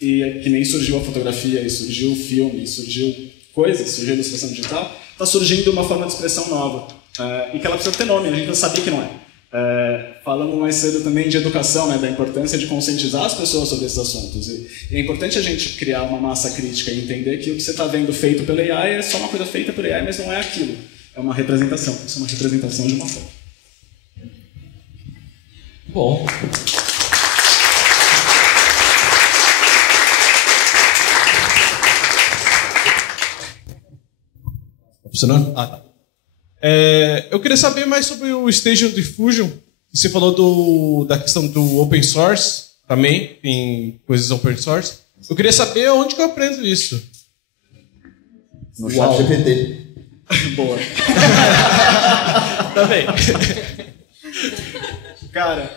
E que nem surgiu a fotografia, e surgiu o filme, e surgiu coisas, surgiu a ilustração digital, está surgindo uma forma de expressão nova. E que ela precisa ter nome, a gente não sabia que não é. Falando mais cedo também de educação, né, da importância de conscientizar as pessoas sobre esses assuntos. E é importante a gente criar uma massa crítica e entender que o que você está vendo feito pela AI é só uma coisa feita pela AI, mas não é aquilo. É uma representação. Isso é uma representação de uma foto. Bom. Tá funcionando? Tá. Eu queria saber mais sobre o Stable Diffusion. Você falou da questão do open source também, em coisas open source. Eu queria saber onde que eu aprendo isso. No ChatGPT. Boa. Também. Cara,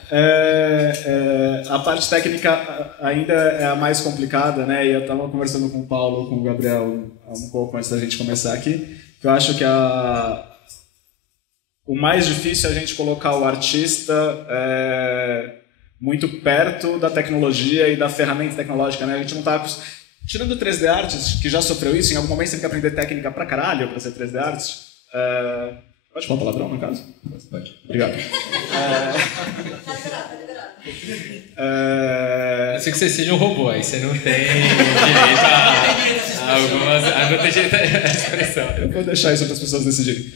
a parte técnica ainda é a mais complicada, né? E eu estava conversando com o Paulo, com o Gabriel, um pouco antes da gente começar aqui, que eu acho que o mais difícil é a gente colocar o artista muito perto da tecnologia e da ferramenta tecnológica, né? A gente não está... Tirando o 3D Artist, que já sofreu isso, em algum momento você tem que aprender técnica pra caralho pra ser 3D Artist. Pode falar palavrão, no caso? Pode. Obrigado. A não ser que você seja um robô, aí você não tem direito a algumas... não tem direito a expressão. Eu vou deixar isso para as pessoas decidirem.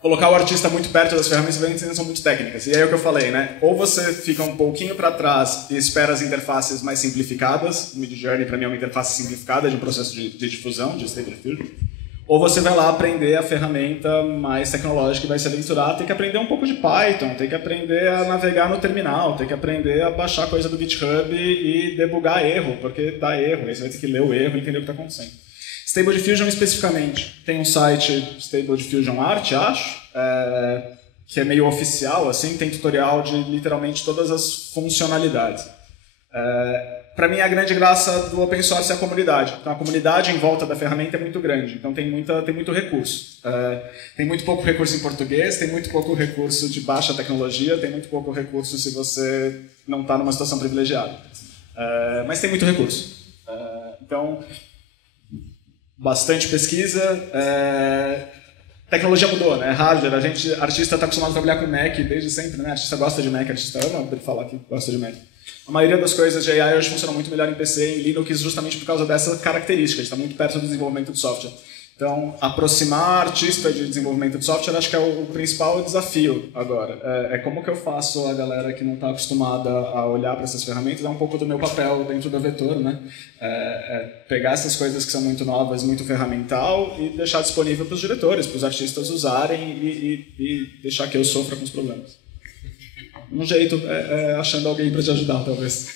Colocar o artista muito perto das ferramentas são muito técnicas. E aí é o que eu falei, né? Ou você fica um pouquinho para trás e espera as interfaces mais simplificadas. O Midjourney, para mim, é uma interface simplificada de um processo de difusão, de Stable Diffusion. Ou você vai lá aprender a ferramenta mais tecnológica que vai se aventurar. Tem que aprender um pouco de Python, tem que aprender a navegar no terminal, tem que aprender a baixar coisa do GitHub e debugar erro, porque dá erro. Aí você vai ter que ler o erro e entender o que está acontecendo. Stable Diffusion especificamente, tem um site Stable Diffusion Art, acho, que é meio oficial, assim, tem tutorial de literalmente todas as funcionalidades. Para mim, a grande graça do open source é a comunidade. Então, a comunidade em volta da ferramenta é muito grande, então tem muito recurso. Tem muito pouco recurso em português, tem muito pouco recurso de baixa tecnologia, tem muito pouco recurso se você não está numa situação privilegiada. Mas tem muito recurso. Então... Bastante pesquisa. Tecnologia mudou, né? Hardware, artista está acostumado a trabalhar com Mac desde sempre, né? Artista gosta de Mac, artista ama falar que gosta de Mac. A maioria das coisas de AI hoje funcionam muito melhor em PC e em Linux justamente por causa dessa característica, de estar muito perto do desenvolvimento de software. Então, aproximar artista de desenvolvimento de software, acho que é o principal desafio agora. É como que eu faço a galera que não está acostumada a olhar para essas ferramentas, é um pouco do meu papel dentro da Vetor, né? Pegar essas coisas que são muito novas, muito ferramental, e deixar disponível para os diretores, para os artistas usarem e deixar que eu sofra com os problemas. Um jeito achando alguém para te ajudar, talvez.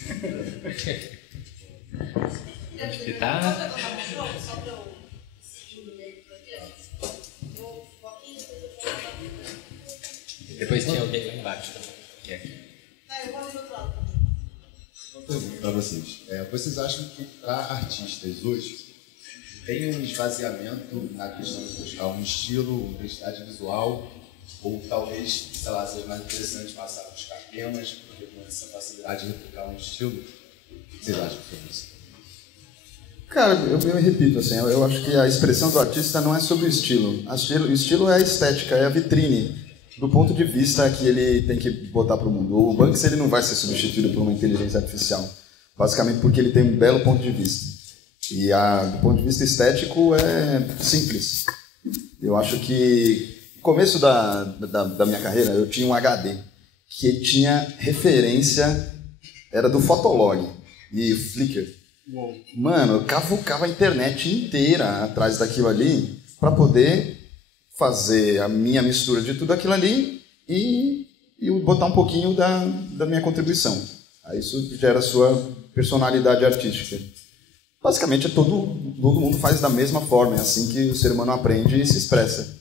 Acho que tá... Depois tinha alguém lá embaixo. Que é aqui. Eu vou ali do outro lado. Uma pergunta para vocês. Vocês acham que para artistas hoje tem um esvaziamento na questão de buscar um estilo, uma identidade visual, ou talvez, sei lá, seja mais interessante passar a buscar temas, porque com essa facilidade de replicar um estilo? O que vocês acham sobre isso? Cara, eu me repito, assim, eu acho que a expressão do artista não é sobre o estilo. O estilo é a estética, é a vitrine, do ponto de vista que ele tem que botar para o mundo. O Banks ele não vai ser substituído por uma inteligência artificial, basicamente porque ele tem um belo ponto de vista. E do ponto de vista estético é simples. Eu acho que no começo da minha carreira eu tinha um HD que tinha referência, era do Fotolog e Flickr. Mano, eu cavucava a internet inteira atrás daquilo ali para poder fazer a minha mistura de tudo aquilo ali e botar um pouquinho da minha contribuição. Aí isso gera a sua personalidade artística. Basicamente, todo mundo faz da mesma forma, é assim que o ser humano aprende e se expressa.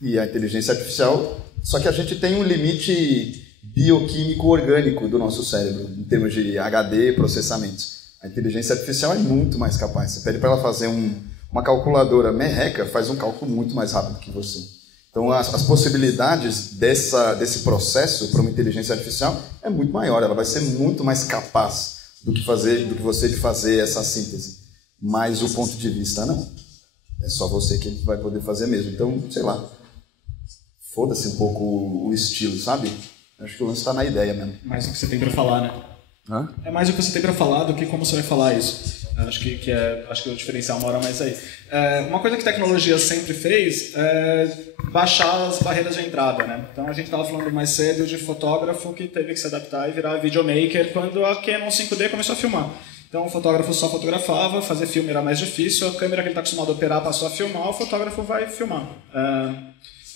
E a inteligência artificial, só que a gente tem um limite bioquímico orgânico do nosso cérebro, em termos de HD e processamento. A inteligência artificial é muito mais capaz. Você pede para ela fazer uma calculadora merreca, faz um cálculo muito mais rápido que você. Então, as possibilidades desse processo para uma inteligência artificial é muito maior. Ela vai ser muito mais capaz do que você de fazer essa síntese. Mas o ponto de vista, não. É só você que vai poder fazer mesmo. Então, sei lá, foda-se um pouco o estilo, sabe? Acho que o lance está na ideia mesmo. Mais o que você tem para falar, né? Hã? É mais o que você tem para falar do que como você vai falar isso. Acho que o diferencial mora mais aí. Uma coisa que a tecnologia sempre fez é baixar as barreiras de entrada, né? Então a gente estava falando mais cedo de fotógrafo que teve que se adaptar e virar videomaker quando a Canon 5D começou a filmar. Então o fotógrafo só fotografava, fazer filme era mais difícil, a câmera que ele está acostumado a operar passou a filmar, o fotógrafo vai filmar.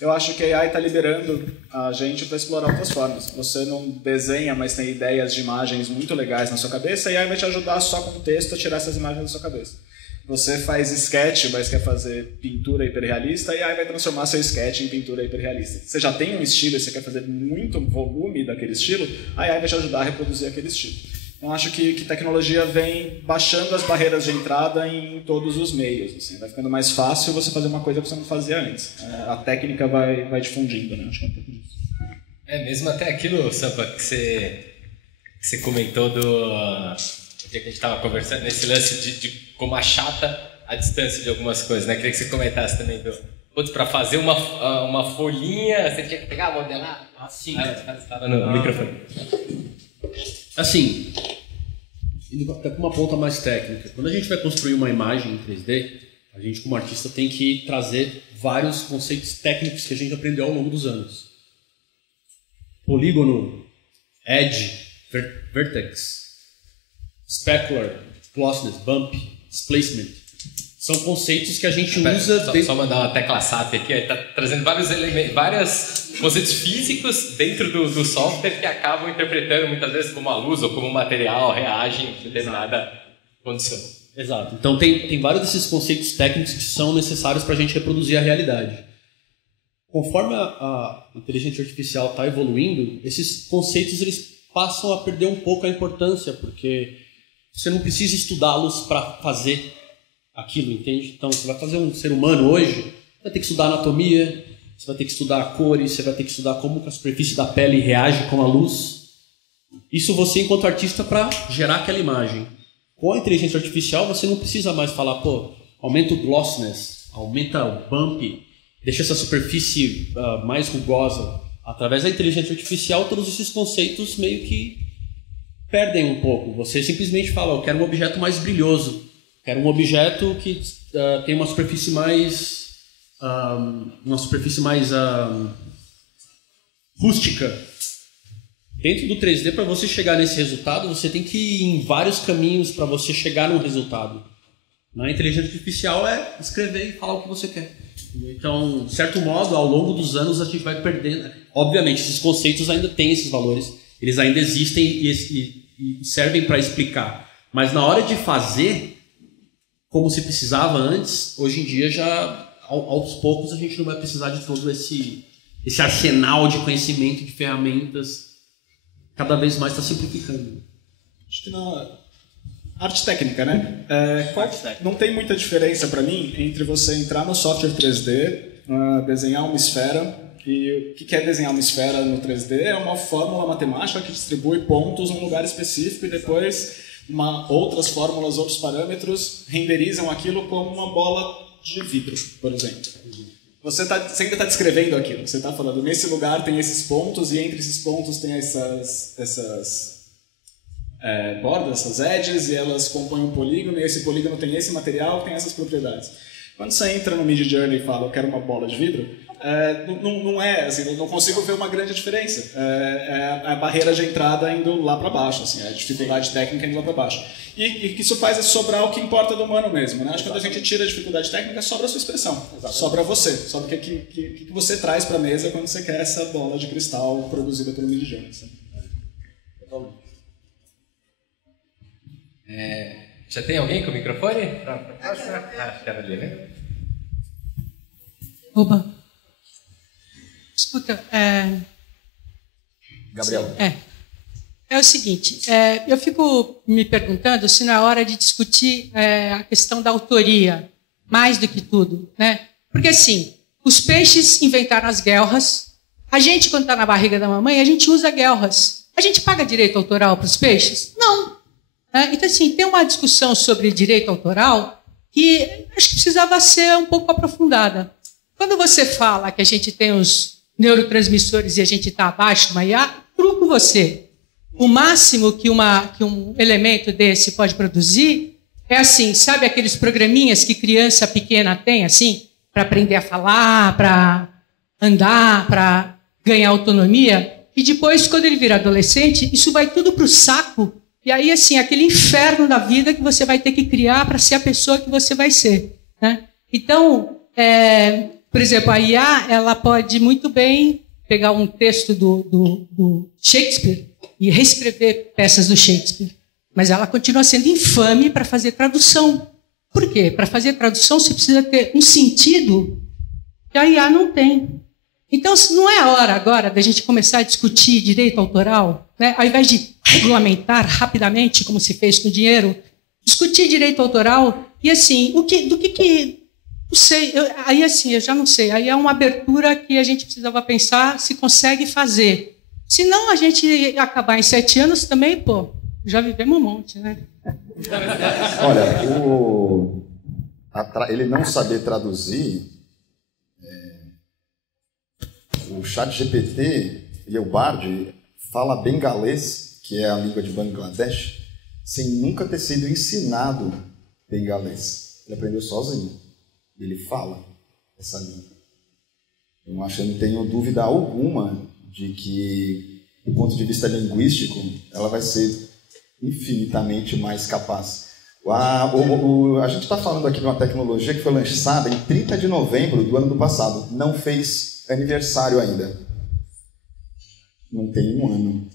Eu acho que a AI está liberando a gente para explorar outras formas. Você não desenha, mas tem ideias de imagens muito legais na sua cabeça, e a AI vai te ajudar só com o texto a tirar essas imagens da sua cabeça. Você faz sketch, mas quer fazer pintura hiperrealista, e a AI vai transformar seu sketch em pintura hiperrealista. Você já tem um estilo e você quer fazer muito volume daquele estilo, a AI vai te ajudar a reproduzir aquele estilo. Então acho que tecnologia vem baixando as barreiras de entrada em todos os meios. Assim. Vai ficando mais fácil você fazer uma coisa que você não fazia antes. A técnica vai difundindo, né? Acho que é um pouco disso. Mesmo até aquilo, Sampa, que você comentou do dia que a gente estava conversando, nesse lance de como achata a distância de algumas coisas, né? Queria que você comentasse também para fazer uma folhinha, você tinha que pegar, modelar. Sim. Estava no microfone. Assim, indo até para uma ponta mais técnica, quando a gente vai construir uma imagem em 3D, a gente como artista tem que trazer vários conceitos técnicos que a gente aprendeu ao longo dos anos. Polígono, edge, vertex, specular, glossiness, bump, displacement. São conceitos que a gente usa... Só mandar uma tecla SAP aqui, está trazendo vários elementos, vários conceitos físicos dentro do software que acabam interpretando muitas vezes como a luz ou como o material reage em determinada condição. Exato. Então tem vários desses conceitos técnicos que são necessários para a gente reproduzir a realidade. Conforme a inteligência artificial está evoluindo, esses conceitos eles passam a perder um pouco a importância, porque você não precisa estudá-los para fazer aquilo, entende? Então, você vai fazer um ser humano hoje, vai ter que estudar anatomia, você vai ter que estudar cores, você vai ter que estudar como a superfície da pele reage com a luz. Isso você, enquanto artista, para gerar aquela imagem. Com a inteligência artificial, você não precisa mais falar, aumenta o glossiness, aumenta o bump, deixa essa superfície mais rugosa. Através da inteligência artificial, todos esses conceitos meio que perdem um pouco. Você simplesmente fala, eu quero um objeto mais brilhoso. Quero um objeto que tem uma superfície mais uma superfície mais rústica. Dentro do 3D, para você chegar nesse resultado, você tem que ir em vários caminhos para você chegar no resultado. Na inteligência artificial é escrever e falar o que você quer. Então, de certo modo, ao longo dos anos a gente vai perdendo. Obviamente, esses conceitos ainda têm esses valores, eles ainda existem e servem para explicar. Mas na hora de fazer, como se precisava antes, hoje em dia já, aos poucos, a gente não vai precisar de todo esse arsenal de conhecimento, de ferramentas, cada vez mais está simplificando. Acho que na arte técnica, né? Não tem muita diferença para mim entre você entrar no software 3D, desenhar uma esfera, e o que é desenhar uma esfera no 3D? É uma fórmula matemática que distribui pontos num lugar específico e depois outras fórmulas, outros parâmetros renderizam aquilo como uma bola de vidro, por exemplo. Você ainda está descrevendo aquilo, você está falando, nesse lugar tem esses pontos e entre esses pontos tem essas bordas, essas edges, e elas compõem um polígono, e esse polígono tem esse material, tem essas propriedades. Quando você entra no Midjourney e fala, eu quero uma bola de vidro, não é, assim, eu não consigo ver uma grande diferença. É a barreira de entrada indo lá para baixo, assim, a dificuldade técnica indo lá para baixo. E o que isso faz é sobrar o que importa do humano mesmo, né? Acho que quando a gente tira a dificuldade técnica, sobra a sua expressão. Exatamente. Sobra você. Sobra o que você traz para a mesa quando você quer essa bola de cristal produzida pelo Midjourney. Já tem alguém com o microfone? Acho que era ali, né? Oba. Escuta, Gabriel. É o seguinte, eu fico me perguntando se não é hora de discutir a questão da autoria, mais do que tudo, né? Porque, assim, os peixes inventaram as guelras, a gente, quando está na barriga da mamãe, a gente usa guelras. A gente paga direito autoral para os peixes? Não. Então, assim, tem uma discussão sobre direito autoral que acho que precisava ser um pouco aprofundada. Quando você fala que a gente tem os neurotransmissores e a gente está abaixo de uma IA, truco você. O máximo que um elemento desse pode produzir é assim, sabe aqueles programinhas que criança pequena tem, assim, para aprender a falar, para andar, para ganhar autonomia? E depois, quando ele vira adolescente, isso vai tudo para o saco. E aí, assim, aquele inferno da vida que você vai ter que criar para ser a pessoa que você vai ser, né? Então, por exemplo, a IA, ela pode muito bem pegar um texto do Shakespeare e reescrever peças do Shakespeare. Mas ela continua sendo infame para fazer tradução. Por quê? Para fazer tradução, você precisa ter um sentido que a IA não tem. Então, não é a hora agora da gente começar a discutir direito autoral, né? Ao invés de regulamentar rapidamente, como se fez com o dinheiro, discutir direito autoral e, assim, não sei, aí, assim, eu já não sei. Aí é uma abertura que a gente precisava pensar se consegue fazer. Se não, a gente acabar em 7 anos também, pô, já vivemos um monte, né? Olha, ele não saber traduzir, o ChatGPT e o Bard fala bengalês, que é a língua de Bangladesh, sem nunca ter sido ensinado bengalês. Ele aprendeu sozinho. Ele fala essa língua. Eu não tenho dúvida alguma de que, do ponto de vista linguístico, ela vai ser infinitamente mais capaz. A gente está falando aqui de uma tecnologia que foi lançada em 30 de novembro do ano passado. Não fez aniversário ainda. Não tem um ano.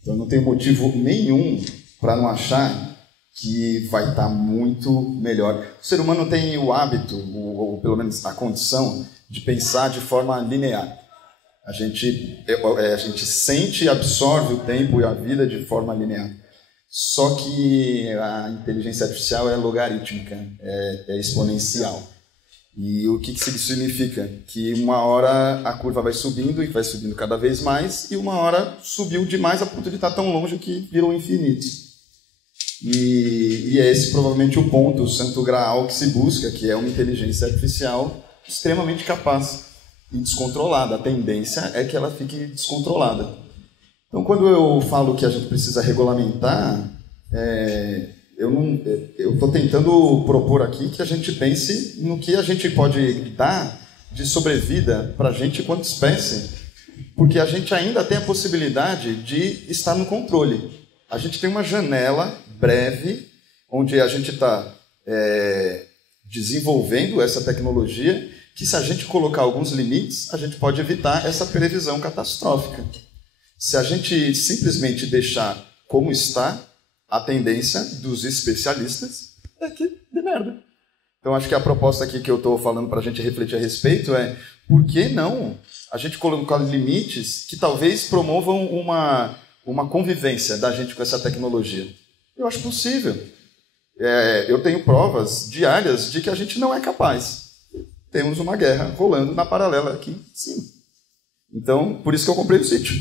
Então não tem motivo nenhum para não achar que vai estar muito melhor. O ser humano tem o hábito, ou pelo menos a condição, de pensar de forma linear. A gente sente e absorve o tempo e a vida de forma linear. Só que a inteligência artificial é logarítmica, é exponencial. E o que isso significa? Que uma hora a curva vai subindo e vai subindo cada vez mais, e uma hora subiu demais a ponto de estar tão longe que virou infinito. E é esse provavelmente o ponto, o santo graal que se busca, que é uma inteligência artificial extremamente capaz e descontrolada. A tendência é que ela fique descontrolada. Então, quando eu falo que a gente precisa regulamentar, eu estou tentando propor aqui que a gente pense no que a gente pode dar de sobrevida para a gente enquanto espécie, porque a gente ainda tem a possibilidade de estar no controle. A gente tem uma janela breve, onde a gente está desenvolvendo essa tecnologia, que se a gente colocar alguns limites, a gente pode evitar essa previsão catastrófica. Se a gente simplesmente deixar como está, a tendência dos especialistas é que dê merda. Então, acho que a proposta aqui que eu estou falando para a gente refletir a respeito é por que não a gente colocar limites que talvez promovam uma convivência da gente com essa tecnologia. Eu acho possível. Eu tenho provas diárias de que a gente não é capaz. Temos uma guerra rolando na paralela aqui em cima. Então, por isso que eu comprei o sítio.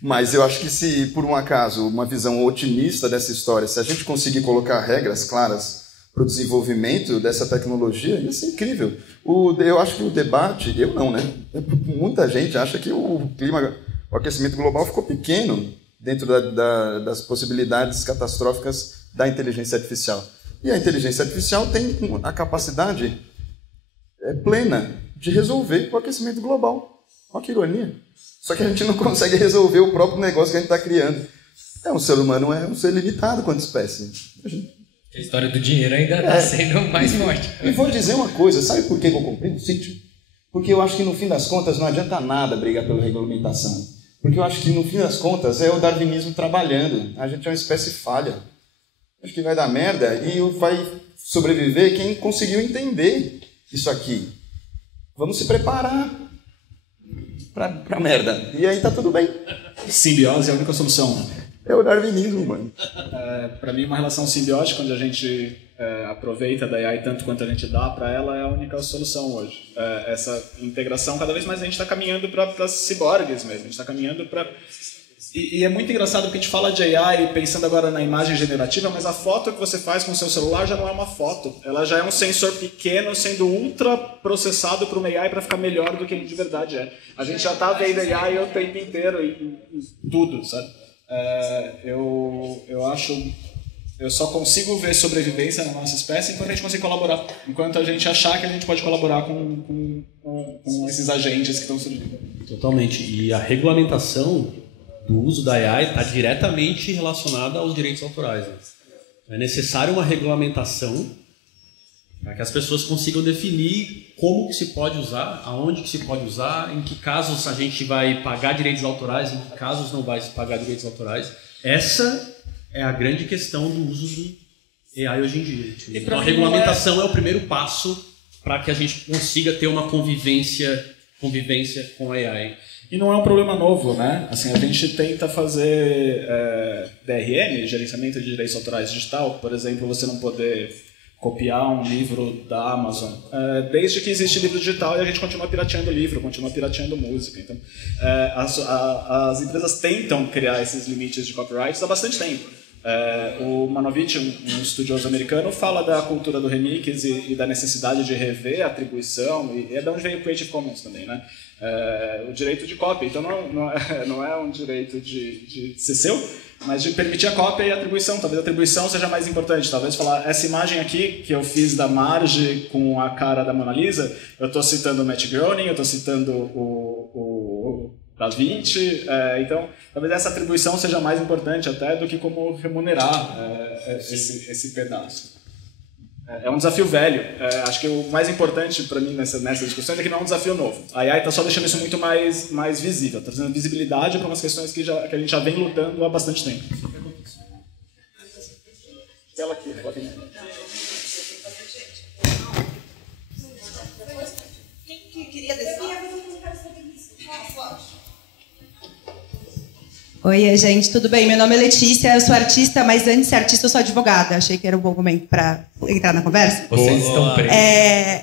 Mas eu acho que se, por um acaso, uma visão otimista dessa história, se a gente conseguir colocar regras claras para o desenvolvimento dessa tecnologia, ia ser incrível. Eu acho que o debate, eu não, né? Muita gente acha que o aquecimento global ficou pequeno dentro das possibilidades catastróficas da inteligência artificial. E a inteligência artificial tem a capacidade plena de resolver o aquecimento global. Olha que ironia. Só que a gente não consegue resolver o próprio negócio que a gente está criando. Um ser humano é um ser limitado quanto espécie. A história do dinheiro ainda está sendo mais forte. E vou dizer uma coisa, sabe por que eu comprei um sítio? Porque eu acho que no fim das contas não adianta nada brigar pela regulamentação. Porque eu acho que no fim das contas é o darwinismo trabalhando. A gente é uma espécie falha. Acho que vai dar merda e vai sobreviver quem conseguiu entender isso aqui. Vamos se preparar pra merda. E aí tá tudo bem. Simbiose é a única solução. É o darwinismo, mano. Para mim, uma relação simbiótica, onde a gente aproveita da AI tanto quanto a gente dá para ela, é a única solução hoje. Essa integração, cada vez mais a gente está caminhando para ciborgues mesmo. A gente está caminhando para... E é muito engraçado porque a gente fala de AI pensando agora na imagem generativa, mas a foto que você faz com o seu celular já não é uma foto. Ela já é um sensor pequeno sendo ultra processado por uma AI para ficar melhor do que ele de verdade é. A gente já está vendo AI o tempo inteiro e tudo, sabe? Eu acho... Eu só consigo ver sobrevivência na nossa espécie enquanto a gente conseguir colaborar. Enquanto a gente achar que a gente pode colaborar com esses agentes que estão surgindo. Totalmente. E a regulamentação do uso da AI está diretamente relacionada aos direitos autorais. Né? É necessário uma regulamentação para que as pessoas consigam definir como que se pode usar, aonde que se pode usar, em que casos a gente vai pagar direitos autorais, em que casos não vai se pagar direitos autorais. Essa é a grande questão do uso do AI hoje em dia. Então, a regulamentação é o primeiro passo para que a gente consiga ter uma convivência com a AI. E não é um problema novo, né? Assim, a gente tenta fazer DRM, gerenciamento de direitos autorais digital, por exemplo, você não poder copiar um livro da Amazon, desde que existe livro digital e a gente continua pirateando livro, continua pirateando música. Então, as empresas tentam criar esses limites de copyrights há bastante tempo. O Manovich, um estudioso americano, fala da cultura do remix e da necessidade de rever a atribuição, e é de onde vem o Creative Commons também, né? O direito de cópia. Então não é um direito de ser seu, mas de permitir a cópia e a atribuição. Talvez a atribuição seja mais importante. Talvez falar, essa imagem aqui que eu fiz da Marge com a cara da Mona Lisa, eu estou citando o Matt Groening, eu estou citando o Da Vinci. Então, talvez essa atribuição seja mais importante até do que como remunerar esse pedaço. É um desafio velho. Acho que o mais importante para mim nessas discussões é que não é um desafio novo. A AI está só deixando isso muito mais visível, está trazendo visibilidade para umas questões que a gente já vem lutando há bastante tempo. Ela aqui, ela aqui. Quem queria descer? Oi, gente, tudo bem? Meu nome é Letícia, eu sou artista, mas antes de ser artista eu sou advogada. Achei que era um bom momento para entrar na conversa. Vocês estão presos.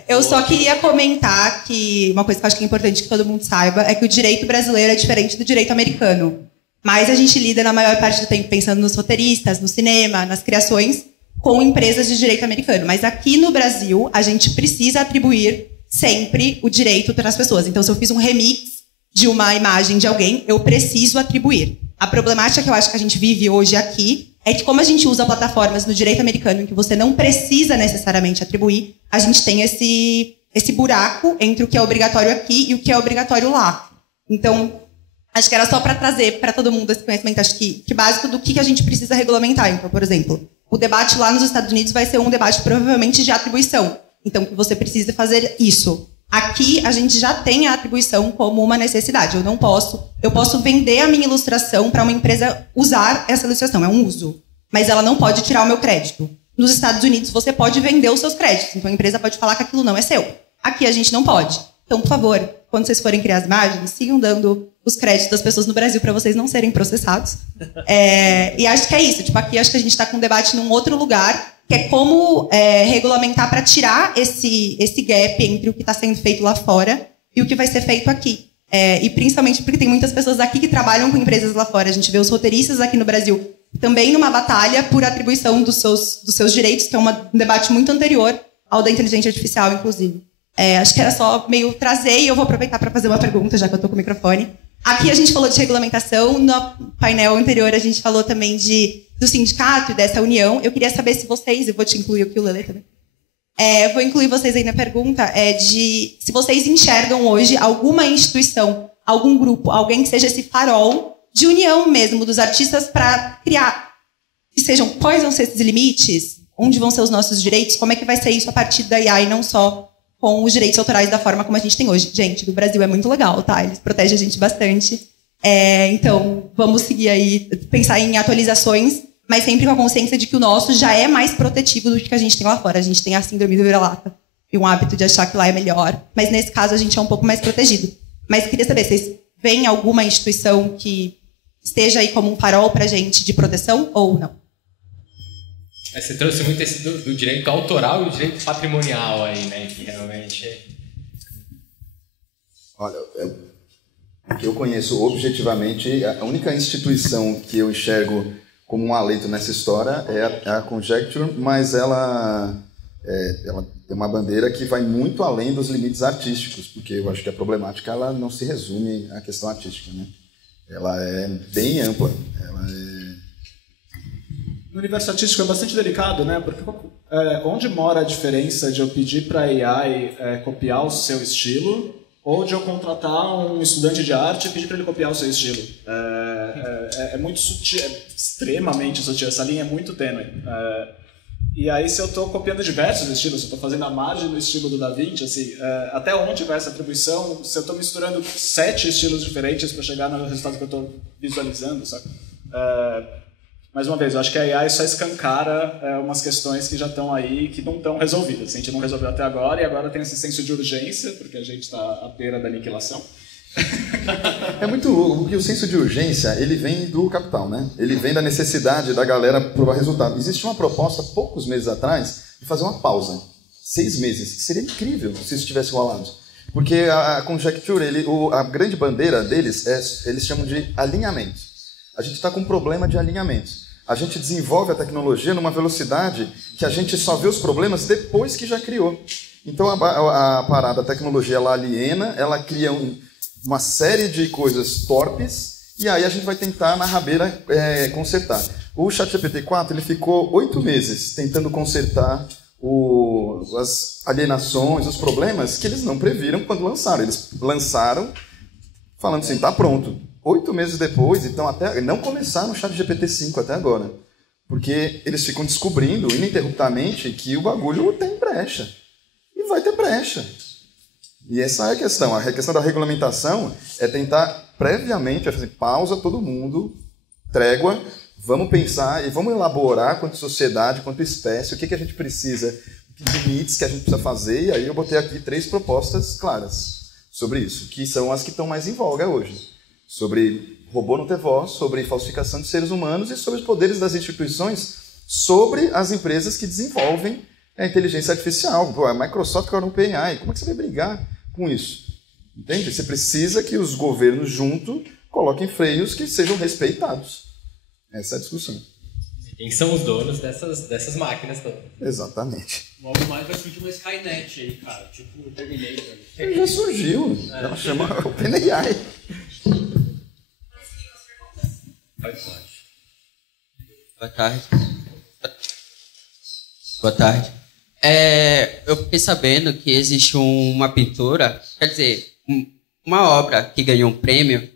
Eu só queria comentar que uma coisa que eu acho que é importante que todo mundo saiba é que o direito brasileiro é diferente do direito americano. Mas a gente lida na maior parte do tempo pensando nos roteiristas, no cinema, nas criações, com empresas de direito americano. Mas aqui no Brasil, a gente precisa atribuir sempre o direito para as pessoas. Então, se eu fiz um remix de uma imagem de alguém, eu preciso atribuir. A problemática que eu acho que a gente vive hoje aqui é que, como a gente usa plataformas no direito americano em que você não precisa necessariamente atribuir, a gente tem esse esse buraco entre o que é obrigatório aqui e o que é obrigatório lá. Então, acho que era só para trazer para todo mundo esse conhecimento, acho que básico do que a gente precisa regulamentar. Então, por exemplo, o debate lá nos Estados Unidos vai ser um debate provavelmente de atribuição. Então, que você precisa fazer isso. Aqui, a gente já tem a atribuição como uma necessidade. Eu posso vender a minha ilustração para uma empresa usar essa ilustração, é um uso. Mas ela não pode tirar o meu crédito. Nos Estados Unidos, você pode vender os seus créditos. Então, a empresa pode falar que aquilo não é seu. Aqui, a gente não pode. Então, por favor, quando vocês forem criar as imagens, sigam dando os créditos das pessoas no Brasil para vocês não serem processados. E acho que é isso. Tipo, aqui, acho que a gente está com um debate num outro lugar, que é como regulamentar para tirar esse gap entre o que está sendo feito lá fora e o que vai ser feito aqui. E principalmente porque tem muitas pessoas aqui que trabalham com empresas lá fora. A gente vê os roteiristas aqui no Brasil também numa batalha por atribuição dos seus direitos, que é um debate muito anterior ao da inteligência artificial, inclusive. Acho que era só meio trazer, e eu vou aproveitar para fazer uma pergunta, já que eu estou com o microfone. Aqui a gente falou de regulamentação, no painel anterior a gente falou também do sindicato e dessa união. Eu queria saber se vocês, eu vou te incluir aqui o Lelê também, vou incluir vocês aí na pergunta, de se vocês enxergam hoje alguma instituição, algum grupo, alguém que seja esse farol de união mesmo dos artistas para criar, que sejam, quais vão ser esses limites, onde vão ser os nossos direitos, como é que vai ser isso a partir da IA e não só com os direitos autorais da forma como a gente tem hoje. Gente, do Brasil é muito legal, tá? Eles protegem a gente bastante. Então, vamos seguir aí, pensar em atualizações, mas sempre com a consciência de que o nosso já é mais protetivo do que a gente tem lá fora. A gente tem a síndrome do vira-lata e um hábito de achar que lá é melhor, mas nesse caso a gente é um pouco mais protegido. Mas queria saber, vocês veem alguma instituição que esteja aí como um farol pra gente de proteção ou não? Você trouxe muito esse do direito autoral e o direito patrimonial aí, né? Que realmente... Olha, que eu conheço objetivamente, a única instituição que eu enxergo como um alento nessa história é a Conjecture, mas ela tem uma bandeira que vai muito além dos limites artísticos, porque eu acho que a problemática ela não se resume à questão artística, né? Ela é bem ampla, No universo artístico é bastante delicado, né? Porque onde mora a diferença de eu pedir para a AI copiar o seu estilo ou de eu contratar um estudante de arte e pedir para ele copiar o seu estilo? É muito sutil, é extremamente sutil, essa linha é muito tênue. E aí, se eu estou copiando diversos estilos, se eu estou fazendo a margem do estilo do Da Vinci, assim, até onde vai essa atribuição? Se eu estou misturando 7 estilos diferentes para chegar no resultado que eu estou visualizando, sabe? Mais uma vez, eu acho que a AI só escancara umas questões que já estão aí, que não estão resolvidas. A gente não resolveu até agora, e agora tem esse senso de urgência, porque a gente está à beira da aniquilação. É muito louco, porque o senso de urgência, ele vem do capital, né? Ele vem da necessidade da galera provar resultado. Existe uma proposta, poucos meses atrás, de fazer uma pausa. 6 meses, que seria incrível se isso tivesse rolado. Porque a Conjecture, a grande bandeira deles, eles chamam de alinhamento. A gente está com um problema de alinhamento. A gente desenvolve a tecnologia numa velocidade que a gente só vê os problemas depois que já criou. Então a parada, a tecnologia, ela aliena, ela cria uma série de coisas torpes e aí a gente vai tentar na rabeira consertar. O ChatGPT-4 ele ficou 8 meses tentando consertar as alienações, os problemas que eles não previram quando lançaram. Eles lançaram falando assim, tá pronto. 8 meses depois, então até não começaram o ChatGPT-5 até agora. Porque eles ficam descobrindo ininterruptamente que o bagulho tem brecha. E vai ter brecha. E essa é a questão. A questão da regulamentação é tentar previamente, fazer pausa todo mundo, trégua, vamos pensar e vamos elaborar quanto sociedade, quanto espécie, o que a gente precisa, que limites que a gente precisa fazer. E aí eu botei aqui 3 propostas claras sobre isso, que são as que estão mais em voga hoje. Sobre robô não ter voz, sobre falsificação de seres humanos e sobre os poderes das instituições sobre as empresas que desenvolvem a inteligência artificial. Pô, a Microsoft com a OpenAI, como é que você vai brigar com isso? Entende? Você precisa que os governos juntos coloquem freios que sejam respeitados. Essa é a discussão. Quem são os donos dessas máquinas todas? Exatamente. Logo mais vai surgir uma Skynet aí, cara. Tipo o Terminator. Ele já surgiu. Ela chama OpenAI. Pode. Boa tarde. Boa tarde. Eu fiquei sabendo que existe uma pintura, quer dizer, uma obra que ganhou um prêmio,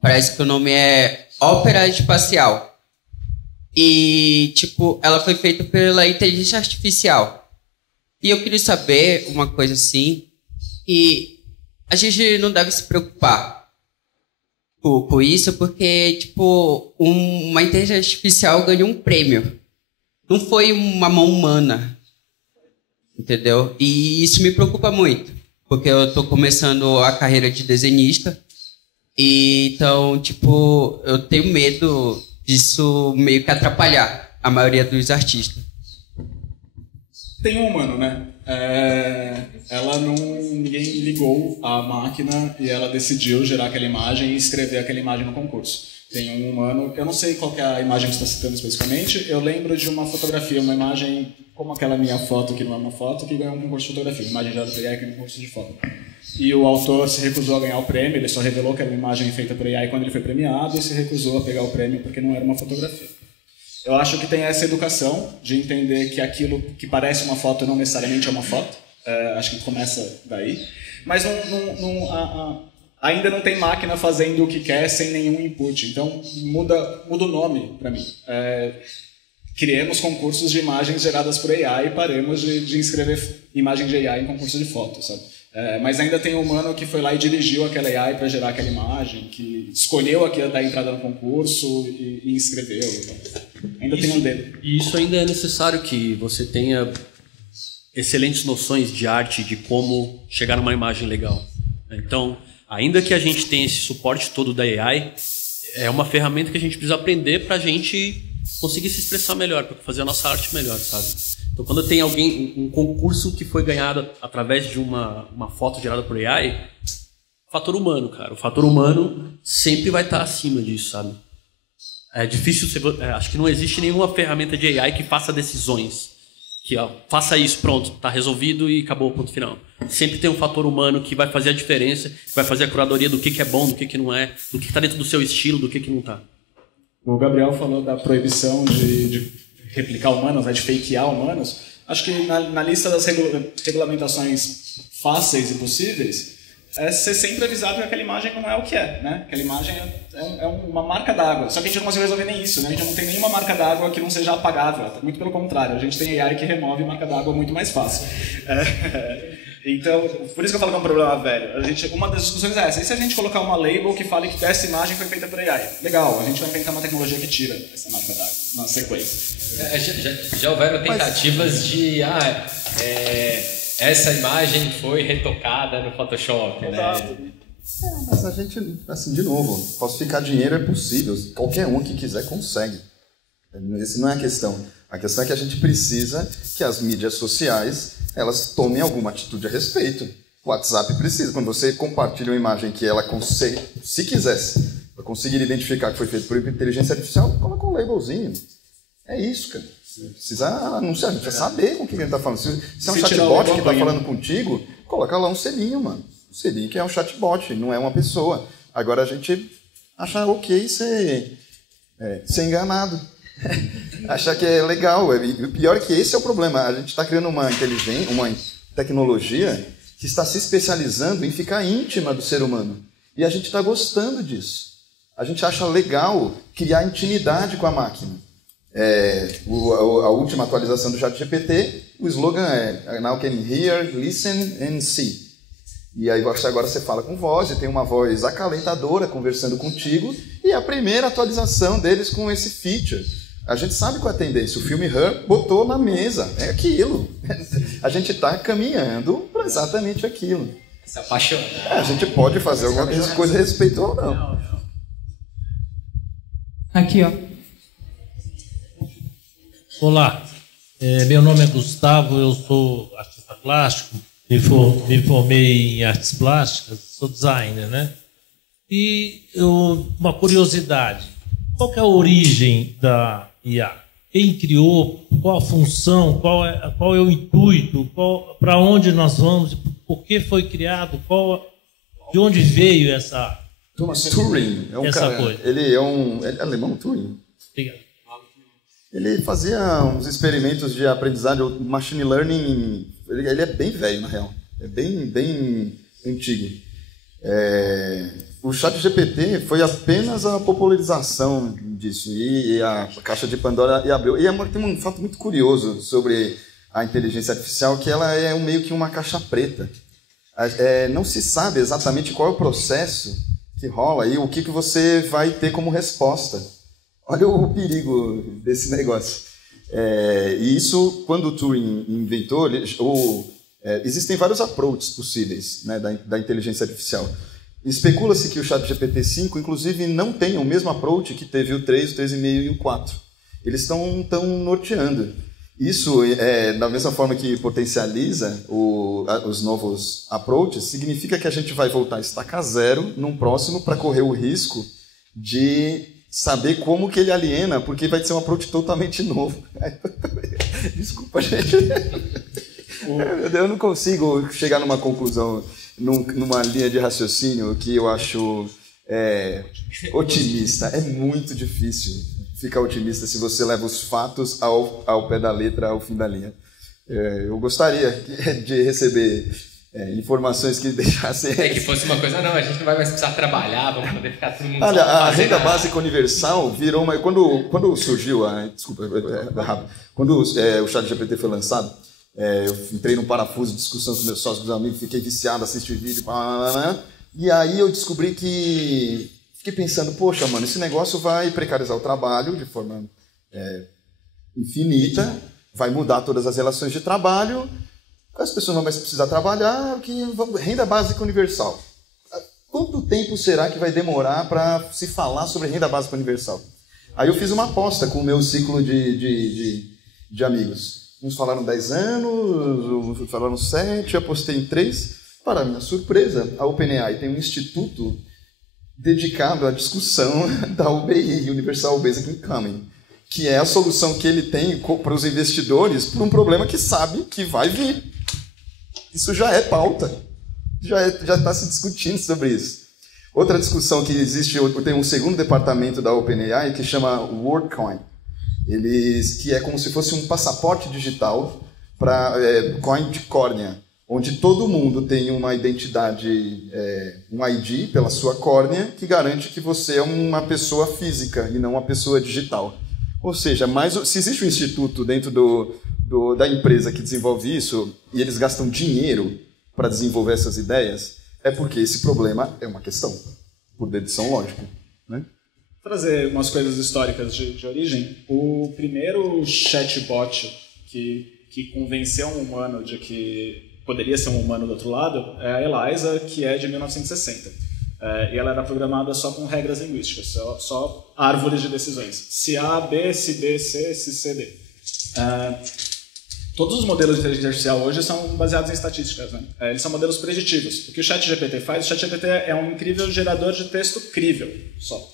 parece que o nome é Ópera Espacial. E, tipo, ela foi feita pela inteligência artificial. E eu queria saber uma coisa assim, e a gente não deve se preocupar com isso, porque, tipo, uma inteligência artificial ganhou um prêmio. Não foi uma mão humana, entendeu? E isso me preocupa muito, porque eu estou começando a carreira de desenhista, e então, tipo, eu tenho medo disso meio que atrapalhar a maioria dos artistas. Tem um humano, né? Ninguém ligou à máquina e ela decidiu gerar aquela imagem e escrever aquela imagem no concurso. Tem um humano, eu não sei qual que é a imagem que você está citando especificamente, eu lembro de uma fotografia, uma imagem como aquela minha foto, que não é uma foto, que ganhou um concurso de fotografia, uma imagem gerada por AI que é um concurso de foto. E o autor se recusou a ganhar o prêmio, ele só revelou que era uma imagem feita por AI quando ele foi premiado e se recusou a pegar o prêmio porque não era uma fotografia. Eu acho que tem essa educação de entender que aquilo que parece uma foto não necessariamente é uma foto. Acho que começa daí. Mas ainda não tem máquina fazendo o que quer sem nenhum input. Então muda o nome para mim. Criemos concursos de imagens geradas por AI e paremos de inscrever imagem de AI em concurso de foto, sabe? Mas ainda tem um humano que foi lá e dirigiu aquela AI para gerar aquela imagem, que escolheu aqui da entrada no concurso e inscreveu. Então. Ainda tem um dedo. E isso ainda é necessário que você tenha excelentes noções de arte, de como chegar numa imagem legal. Então, ainda que a gente tenha esse suporte todo da AI, é uma ferramenta que a gente precisa aprender para a gente conseguir se expressar melhor, para fazer a nossa arte melhor, sabe? Então, quando tem um concurso que foi ganhado através de uma foto gerada por AI, fator humano, cara. O fator humano sempre vai estar acima disso, sabe? É difícil, acho que não existe nenhuma ferramenta de AI que faça decisões. Que faça isso, pronto, tá resolvido e acabou, ponto final. Sempre tem um fator humano que vai fazer a diferença, que vai fazer a curadoria do que é bom, do que não é, do que está dentro do seu estilo, do que não está. O Gabriel falou da proibição de replicar humanos, de fakear humanos. Acho que na lista das regulamentações fáceis e possíveis, ser sempre avisado que aquela imagem não é o que é, né? Aquela imagem é uma marca d'água. Só que a gente não conseguiu resolver nem isso, né? A gente não tem nenhuma marca d'água que não seja apagável. Muito pelo contrário, a gente tem AI que remove marca d'água muito mais fácil. Então, por isso que eu falo que é um problema velho. Uma das discussões é essa. E se a gente colocar uma label que fale que essa imagem foi feita por AI? Legal, a gente vai inventar uma tecnologia que tira essa marca d'água na sequência. Já houveram tentativas de... essa imagem foi retocada no Photoshop, né? Mas a gente, assim, de novo, falsificar dinheiro é possível. Qualquer um que quiser consegue. Essa não é a questão. A questão é que a gente precisa que as mídias sociais elas tomem alguma atitude a respeito. O WhatsApp precisa. Quando você compartilha uma imagem que ela consegue, se quisesse, para conseguir identificar que foi feito por inteligência artificial, coloca um labelzinho. É isso, cara. Precisa anunciar, a gente precisa saber com o que ele está falando. Se é um chatbot que está falando contigo, coloca lá um selinho, mano. Um selinho que é um chatbot, não é uma pessoa. Agora a gente acha ok ser enganado. Achar que é legal. E o pior é que esse é o problema. A gente está criando uma tecnologia que está se especializando em ficar íntima do ser humano. E a gente está gostando disso. A gente acha legal criar intimidade com a máquina. A última atualização do ChatGPT, o slogan é Now can hear, listen and see. E aí agora você fala com voz, e tem uma voz acalentadora conversando contigo, e a primeira atualização deles com esse feature. A gente sabe qual é a tendência, o filme Her botou na mesa, é aquilo. A gente está caminhando para exatamente aquilo. Se apaixona. A gente pode fazer alguma coisa a respeito ou não. Aqui, ó. Olá, meu nome é Gustavo, eu sou artista plástico, me formei em artes plásticas, sou designer, né? E uma curiosidade, qual que é a origem da IA? Quem criou? Qual a função? Qual é o intuito? Para onde nós vamos? Por que foi criado? De onde veio essa Thomas Turing é um cara, coisa? Ele é alemão, Turing? Obrigado. Ele fazia uns experimentos de aprendizagem, o machine learning, ele é bem velho, na real. É bem antigo. O ChatGPT foi apenas a popularização disso, e a caixa de Pandora abriu. E tem um fato muito curioso sobre a inteligência artificial, que ela é meio que uma caixa preta. Não se sabe exatamente qual é o processo que rola e o que você vai ter como resposta. Olha o perigo desse negócio. E isso, quando o Turing inventou, existem vários approaches possíveis, né, da inteligência artificial. Especula-se que o ChatGPT-5, inclusive, não tem o mesmo approach que teve o 3, o 3,5 e o 4. Eles estão norteando. Isso, da mesma forma que potencializa os novos approaches, significa que a gente vai voltar a estaca zero num próximo para correr o risco de saber como que ele aliena, porque vai ser um approach totalmente novo. Desculpa, gente. Eu não consigo chegar numa conclusão, numa linha de raciocínio que eu acho otimista. É muito difícil ficar otimista se você leva os fatos ao pé da letra, ao fim da linha. Eu gostaria de receber informações que deixassem... que fosse uma coisa, não, a gente não vai mais precisar trabalhar, vamos poder ficar todo mundo... Olha, a renda básica universal virou uma... Quando surgiu desculpa, rápido. Quando o ChatGPT foi lançado, eu entrei num parafuso de discussão com meus sócios, com meus amigos, fiquei viciado, assisti vídeo, e aí eu descobri que... Fiquei pensando, poxa, mano, esse negócio vai precarizar o trabalho de forma infinita, vai mudar todas as relações de trabalho, as pessoas não vão mais precisar trabalhar, renda básica universal. Quanto tempo será que vai demorar para se falar sobre renda básica universal? Aí eu fiz uma aposta com o meu ciclo de amigos. Uns falaram 10 anos, uns falaram 7, eu apostei em 3. Para minha surpresa, a OpenAI tem um instituto dedicado à discussão da UBI, Universal Basic Income, que é a solução que ele tem para os investidores para um problema que sabe que vai vir. Isso já é pauta. Já está se discutindo sobre isso. Outra discussão que existe, tem um segundo departamento da OpenAI que chama WorldCoin, que é como se fosse um passaporte digital para coin de córnea, onde todo mundo tem uma identidade, um ID pela sua córnea, que garante que você é uma pessoa física e não uma pessoa digital. Ou seja, se existe um instituto dentro da empresa que desenvolve isso, e eles gastam dinheiro para desenvolver essas ideias, é porque esse problema é uma questão, por dedução lógica. Né? Vou trazer umas coisas históricas de origem. O primeiro chatbot que convenceu um humano de que poderia ser um humano do outro lado é a Eliza, que é de 1960. E ela era programada só com regras linguísticas, só árvores de decisões. Se A, B, se B, C, se C, D. Todos os modelos de inteligência artificial hoje são baseados em estatísticas, né? Eles são modelos preditivos. O que o ChatGPT faz? O ChatGPT é um incrível gerador de texto crível, só.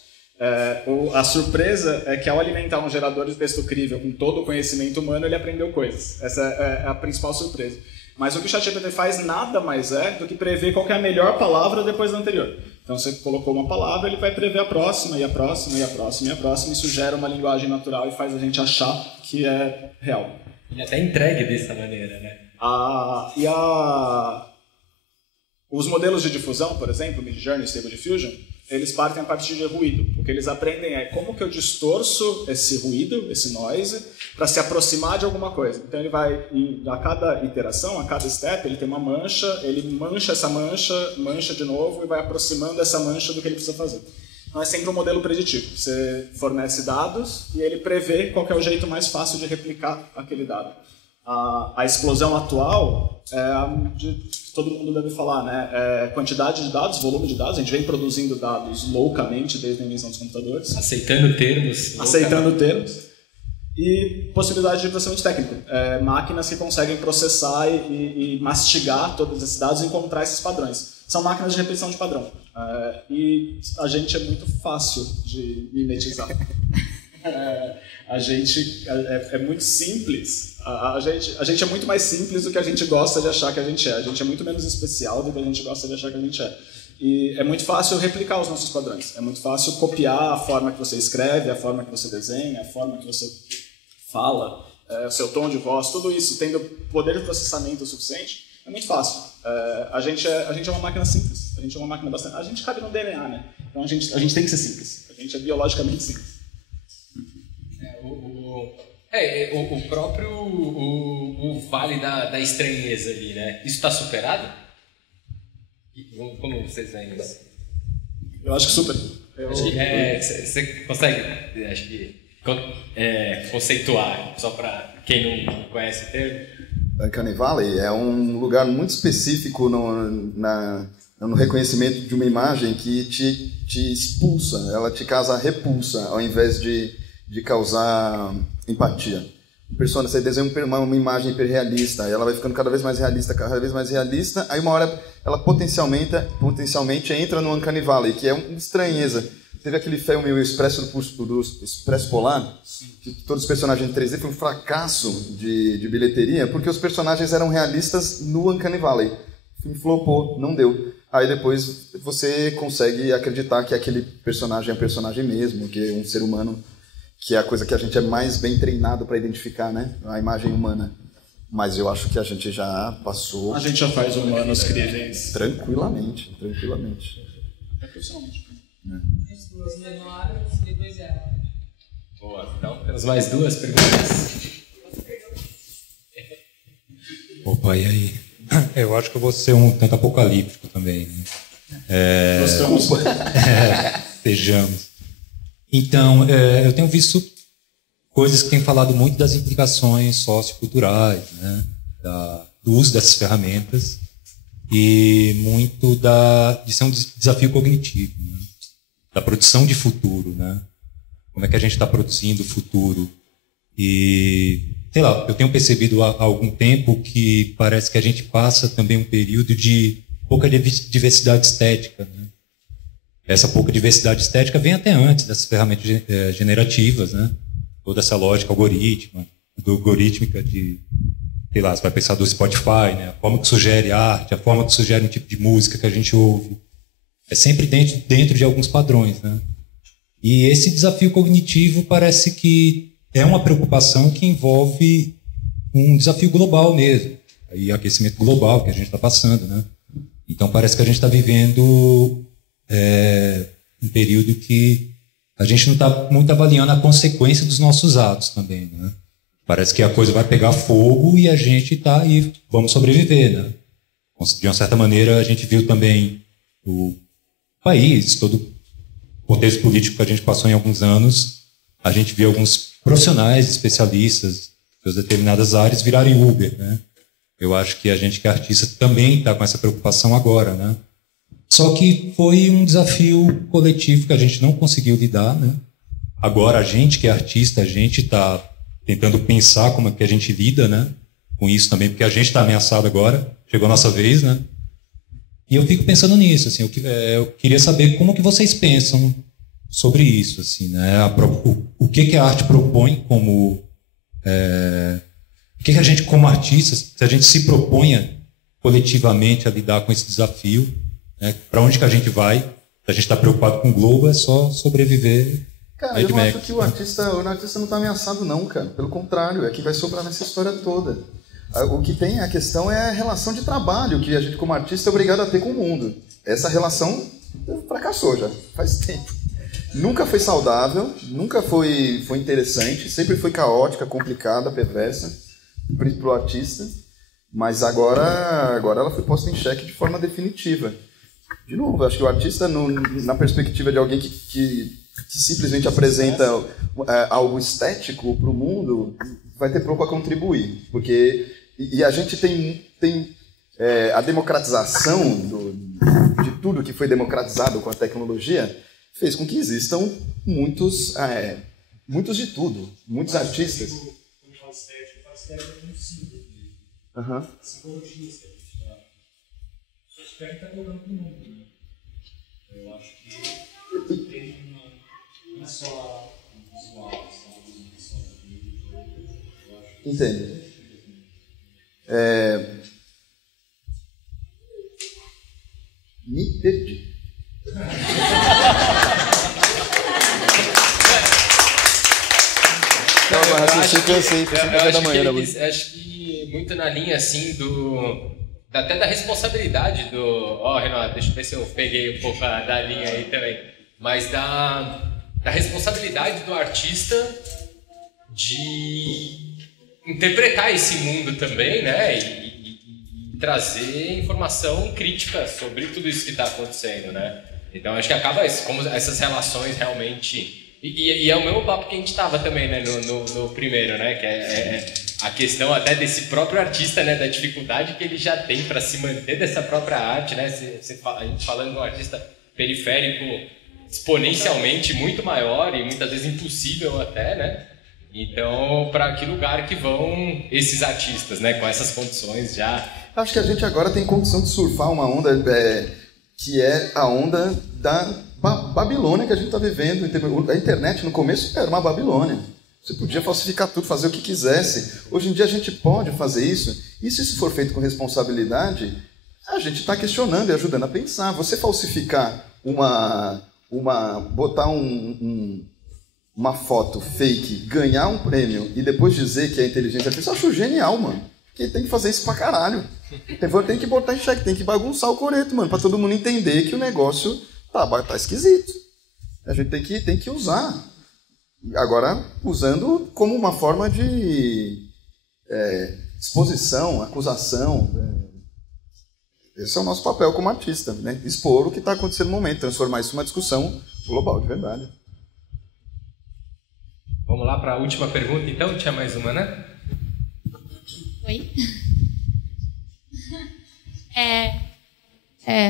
A surpresa é que ao alimentar um gerador de texto crível com todo o conhecimento humano, ele aprendeu coisas. Essa é a principal surpresa. Mas o que o ChatGPT faz nada mais do que prever qual que é a melhor palavra depois da anterior. Então você colocou uma palavra, ele vai prever a próxima, e a próxima, e a próxima, e a próxima. Isso gera uma linguagem natural e faz a gente achar que é real. Ele até entregue dessa maneira, né? Os modelos de difusão, por exemplo, Midjourney e Stable Diffusion, eles partem a partir de ruído. O que eles aprendem é como que eu distorço esse ruído, esse noise, para se aproximar de alguma coisa. Então ele vai, a cada iteração, a cada step, ele tem uma mancha, ele mancha essa mancha de novo e vai aproximando essa mancha do que ele precisa fazer. Então é sempre um modelo preditivo. Você fornece dados e ele prevê qual que é o jeito mais fácil de replicar aquele dado. A explosão atual todo mundo deve falar, né? Quantidade de dados, volume de dados. A gente vem produzindo dados loucamente desde a invenção dos computadores. Aceitando termos. E possibilidade de processamento técnico. Máquinas que conseguem processar e mastigar todos esses dados e encontrar esses padrões. São máquinas de repetição de padrão. E a gente é muito fácil de mimetizar. A gente é muito simples. A gente é muito mais simples do que a gente gosta de achar que a gente é. A gente é muito menos especial do que a gente gosta de achar que a gente é. E é muito fácil replicar os nossos padrões. É muito fácil copiar a forma que você escreve, a forma que você desenha, a forma que você fala, seu tom de voz, tudo isso, tendo poder de processamento suficiente, é muito fácil. A gente é uma máquina simples, a gente é uma máquina bastante... A gente cabe no DNA, né? Então a gente tem que ser simples, a gente é biologicamente simples. O próprio vale da estranheza ali, né? Isso está superado? Como vocês veem isso? Eu acho que super. Você consegue, acho que, conceituar, só para quem não conhece o termo? Uncanny Valley é um lugar muito específico no reconhecimento de uma imagem que te expulsa, ela te causa repulsa, ao invés de causar empatia. Você desenha uma imagem hiperrealista, e ela vai ficando cada vez mais realista, aí uma hora ela potencialmente entra no Uncanny Valley, que é uma estranheza. Teve aquele filme O Expresso do Expresso Polar, que todos os personagens em 3D foi um fracasso de bilheteria, porque os personagens eram realistas no Uncanny Valley. O filme flopou, não deu. Aí depois você consegue acreditar que aquele personagem é um personagem mesmo, que é um ser humano, que é a coisa que a gente é mais bem treinado para identificar, né? A imagem humana. Mas eu acho que a gente já passou... A gente já faz humanos críveis. Tranquilamente. É profissionalmente. As duas menores e depois ela. Boa, então temos mais duas perguntas. Opa, e aí? Eu acho que eu vou ser um tanto apocalíptico também. Né? Gostamos. Sejamos. Então, eu tenho visto coisas que têm falado muito das implicações socioculturais, né? Do uso dessas ferramentas e muito de ser um desafio cognitivo, né? Da produção de futuro, né? Como é que a gente está produzindo o futuro? E, sei lá, eu tenho percebido há algum tempo que parece que a gente passa também um período de pouca diversidade estética, né? Essa pouca diversidade estética vem até antes dessas ferramentas generativas, né? Toda essa lógica algorítmica de, sei lá, você vai pensar do Spotify, né? A forma que sugere arte, a forma que sugere um tipo de música que a gente ouve. É sempre dentro de alguns padrões, né? E esse desafio cognitivo parece que é uma preocupação que envolve um desafio global mesmo. E aquecimento global que a gente está passando, né? Então parece que a gente está vivendo um período que a gente não está muito avaliando a consequência dos nossos atos também, né? Parece que a coisa vai pegar fogo e a gente está aí, vamos sobreviver, né? De uma certa maneira, a gente viu também o país, todo o contexto político que a gente passou em alguns anos, a gente viu alguns profissionais, especialistas de determinadas áreas virarem Uber, né? Eu acho que a gente que é artista também está com essa preocupação agora, né? Só que foi um desafio coletivo que a gente não conseguiu lidar, né? Agora a gente que é artista, a gente está tentando pensar como é que a gente lida, né? Com isso também, porque a gente está ameaçado agora, chegou a nossa vez, né? E eu fico pensando nisso, assim, eu queria saber como que vocês pensam sobre isso, assim, né? O que a arte propõe como... o que a gente, como artistas, se a gente se proponha coletivamente a lidar com esse desafio, né? Para onde que a gente vai? Se a gente está preocupado com o globo, é só sobreviver. Cara, eu não acho que o artista não está ameaçado, não, cara. Pelo contrário, é que vai sobrar nessa história toda. O que tem, a questão é a relação de trabalho que a gente, como artista, é obrigado a ter com o mundo. Essa relação fracassou já, faz tempo. Nunca foi saudável, nunca foi interessante, sempre foi caótica, complicada, perversa para o artista. Mas agora ela foi posta em xeque de forma definitiva. De novo, acho que o artista, na perspectiva de alguém que simplesmente apresenta algo estético para o mundo, vai ter pouco a contribuir. E a gente tem a democratização de tudo que foi democratizado com a tecnologia, fez com que existam muitos de tudo, muitos artistas. Uhum. Simbologias que a gente está colocando para o mundo, né? Eu acho que tem não é só visual, só entendo. Me perdi. Acho que muito na linha, assim, até da responsabilidade do... Ó, Renato, deixa eu ver se eu peguei um pouco da linha aí também. Mas da responsabilidade do artista de interpretar esse mundo também, né? E trazer informação crítica sobre tudo isso que está acontecendo, né? Então acho que acaba isso, como essas relações realmente... E é o mesmo papo que a gente estava também, né, no primeiro, né? Que é a questão até desse próprio artista, né? Da dificuldade que ele já tem para se manter dessa própria arte, né? A gente falando de um artista periférico exponencialmente muito maior e muitas vezes impossível até, né? Então, para que lugar que vão esses artistas, né? Com essas condições já... Acho que a gente agora tem condição de surfar uma onda que é a onda da Babilônia que a gente está vivendo. A internet, no começo, era uma Babilônia. Você podia falsificar tudo, fazer o que quisesse. Hoje em dia a gente pode fazer isso. E se isso for feito com responsabilidade, a gente está questionando e ajudando a pensar. Você falsificar botar uma foto fake, ganhar um prêmio e depois dizer que é inteligência artificial, eu acho genial, mano. Porque tem que fazer isso pra caralho. Tem que botar em xeque, tem que bagunçar o coreto, mano, pra todo mundo entender que o negócio tá esquisito. A gente tem que usar. Agora, usando como uma forma de exposição, acusação. Esse é o nosso papel como artista, né? Expor o que está acontecendo no momento, transformar isso numa discussão global, de verdade. Vamos lá para a última pergunta, então. Tinha mais uma, né? Oi.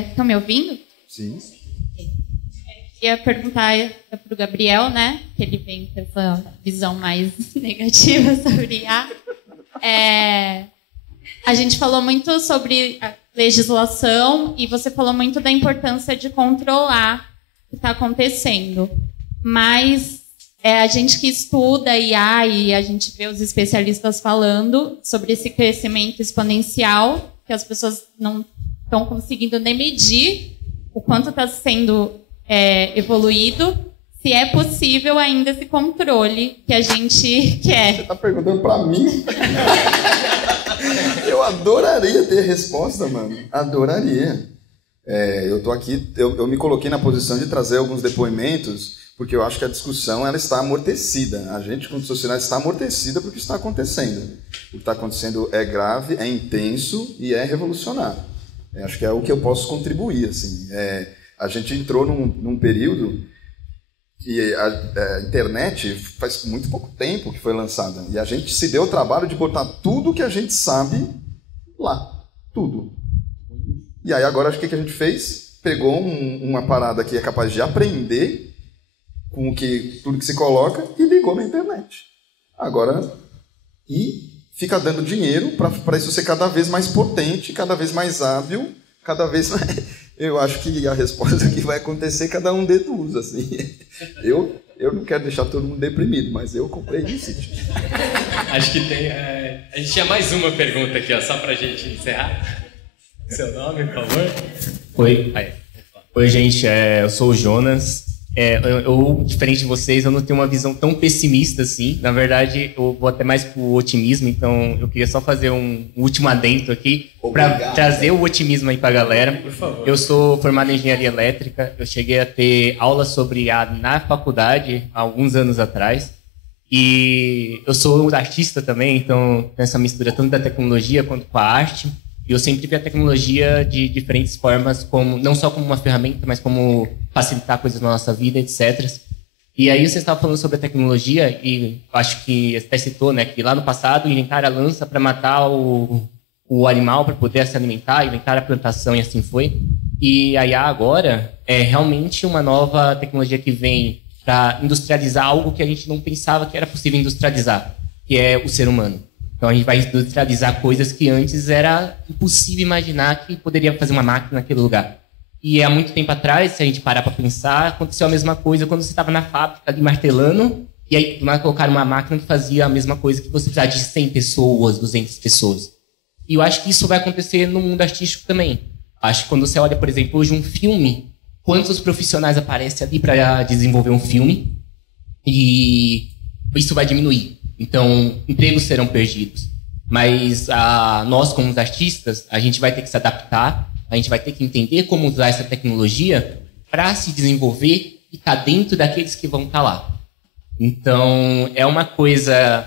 Estão me ouvindo? Sim. Queria perguntar para o Gabriel, né? Que ele vem com essa visão mais negativa sobre IA. A gente falou muito sobre a legislação e você falou muito da importância de controlar o que está acontecendo. Mas a gente que estuda IA e a gente vê os especialistas falando sobre esse crescimento exponencial, que as pessoas não estão conseguindo nem medir o quanto está sendo evoluído, se é possível ainda esse controle que a gente quer. Você está perguntando para mim? Eu adoraria ter resposta, mano. Adoraria. Eu tô aqui, eu me coloquei na posição de trazer alguns depoimentos, porque eu acho que a discussão ela está amortecida. A gente, como sociedade, está amortecida porque está acontecendo. O que está acontecendo é grave, é intenso e é revolucionário. Acho que é o que eu posso contribuir. Assim. A gente entrou num período que a internet faz muito pouco tempo que foi lançada. E a gente se deu o trabalho de botar tudo que a gente sabe lá. Tudo. E aí agora o que a gente fez? Pegou uma parada que é capaz de aprender com tudo que se coloca e ligou na internet. Agora, e fica dando dinheiro para isso ser cada vez mais potente, cada vez mais hábil, cada vez mais... Eu acho que a resposta que vai acontecer, cada um deduz, assim. Eu não quero deixar todo mundo deprimido, mas eu comprei no sítio. Acho que tem... a gente tinha mais uma pergunta aqui, ó, só pra gente encerrar. Seu nome, por favor? Oi. Oi, gente. Eu sou o Jonas. Eu, diferente de vocês, eu não tenho uma visão tão pessimista assim. Na verdade, eu vou até mais pro otimismo, então eu queria só fazer um último adendo aqui para trazer o otimismo aí pra galera. Por favor. Eu sou formado em engenharia elétrica, eu cheguei a ter aula sobre IA na faculdade há alguns anos atrás. E eu sou artista também, então tem essa mistura tanto da tecnologia quanto com a arte. E eu sempre vi a tecnologia de diferentes formas, não só como uma ferramenta, mas como facilitar coisas na nossa vida, etc. E aí você estava falando sobre a tecnologia, e acho que até citou, né, que lá no passado inventaram a lança para matar o animal para poder se alimentar, inventaram a plantação e assim foi. E a IA agora é realmente uma nova tecnologia que vem para industrializar algo que a gente não pensava que era possível industrializar, que é o ser humano. Então a gente vai industrializar coisas que antes era impossível imaginar que poderia fazer uma máquina naquele lugar. E há muito tempo atrás, se a gente parar para pensar, aconteceu a mesma coisa quando você estava na fábrica ali martelando, e aí do nada colocaram uma máquina que fazia a mesma coisa que você precisava de 100 pessoas, 200 pessoas. E eu acho que isso vai acontecer no mundo artístico também. Acho que quando você olha, por exemplo, hoje um filme, quantos profissionais aparecem ali para desenvolver um filme, e isso vai diminuir. Então, empregos serão perdidos. Mas nós, como os artistas, a gente vai ter que se adaptar, a gente vai ter que entender como usar essa tecnologia para se desenvolver e estar dentro daqueles que vão estar lá. Então, é uma coisa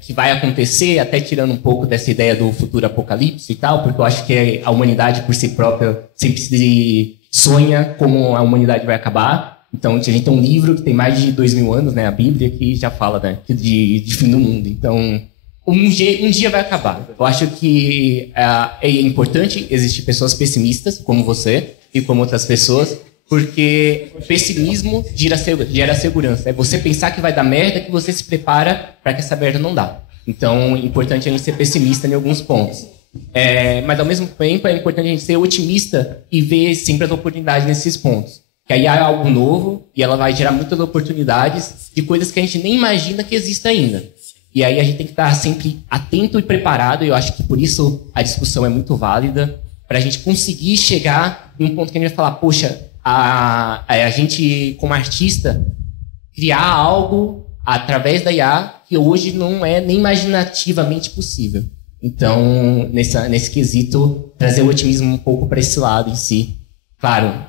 que vai acontecer, até tirando um pouco dessa ideia do futuro apocalipse e tal, porque eu acho que a humanidade por si própria sempre se sonha como a humanidade vai acabar. Então, a gente tem um livro que tem mais de 2000 anos, né, a Bíblia, que já fala, né, de fim do mundo. Então, um dia vai acabar. Eu acho que é importante existir pessoas pessimistas, como você e como outras pessoas, porque o pessimismo gera segurança. É você pensar que vai dar merda, que você se prepara para que essa merda não dá. Então, é importante a gente ser pessimista em alguns pontos. Mas, ao mesmo tempo, é importante a gente ser otimista e ver sempre as oportunidades nesses pontos. Que aí há algo novo e ela vai gerar muitas oportunidades de coisas que a gente nem imagina que exista ainda. E aí a gente tem que estar sempre atento e preparado, e eu acho que por isso a discussão é muito válida, para a gente conseguir chegar em um ponto que a gente vai falar, poxa, a gente, como artista, criar algo através da IA que hoje não é nem imaginativamente possível. Então, nesse quesito, trazer o otimismo um pouco para esse lado em si. Claro,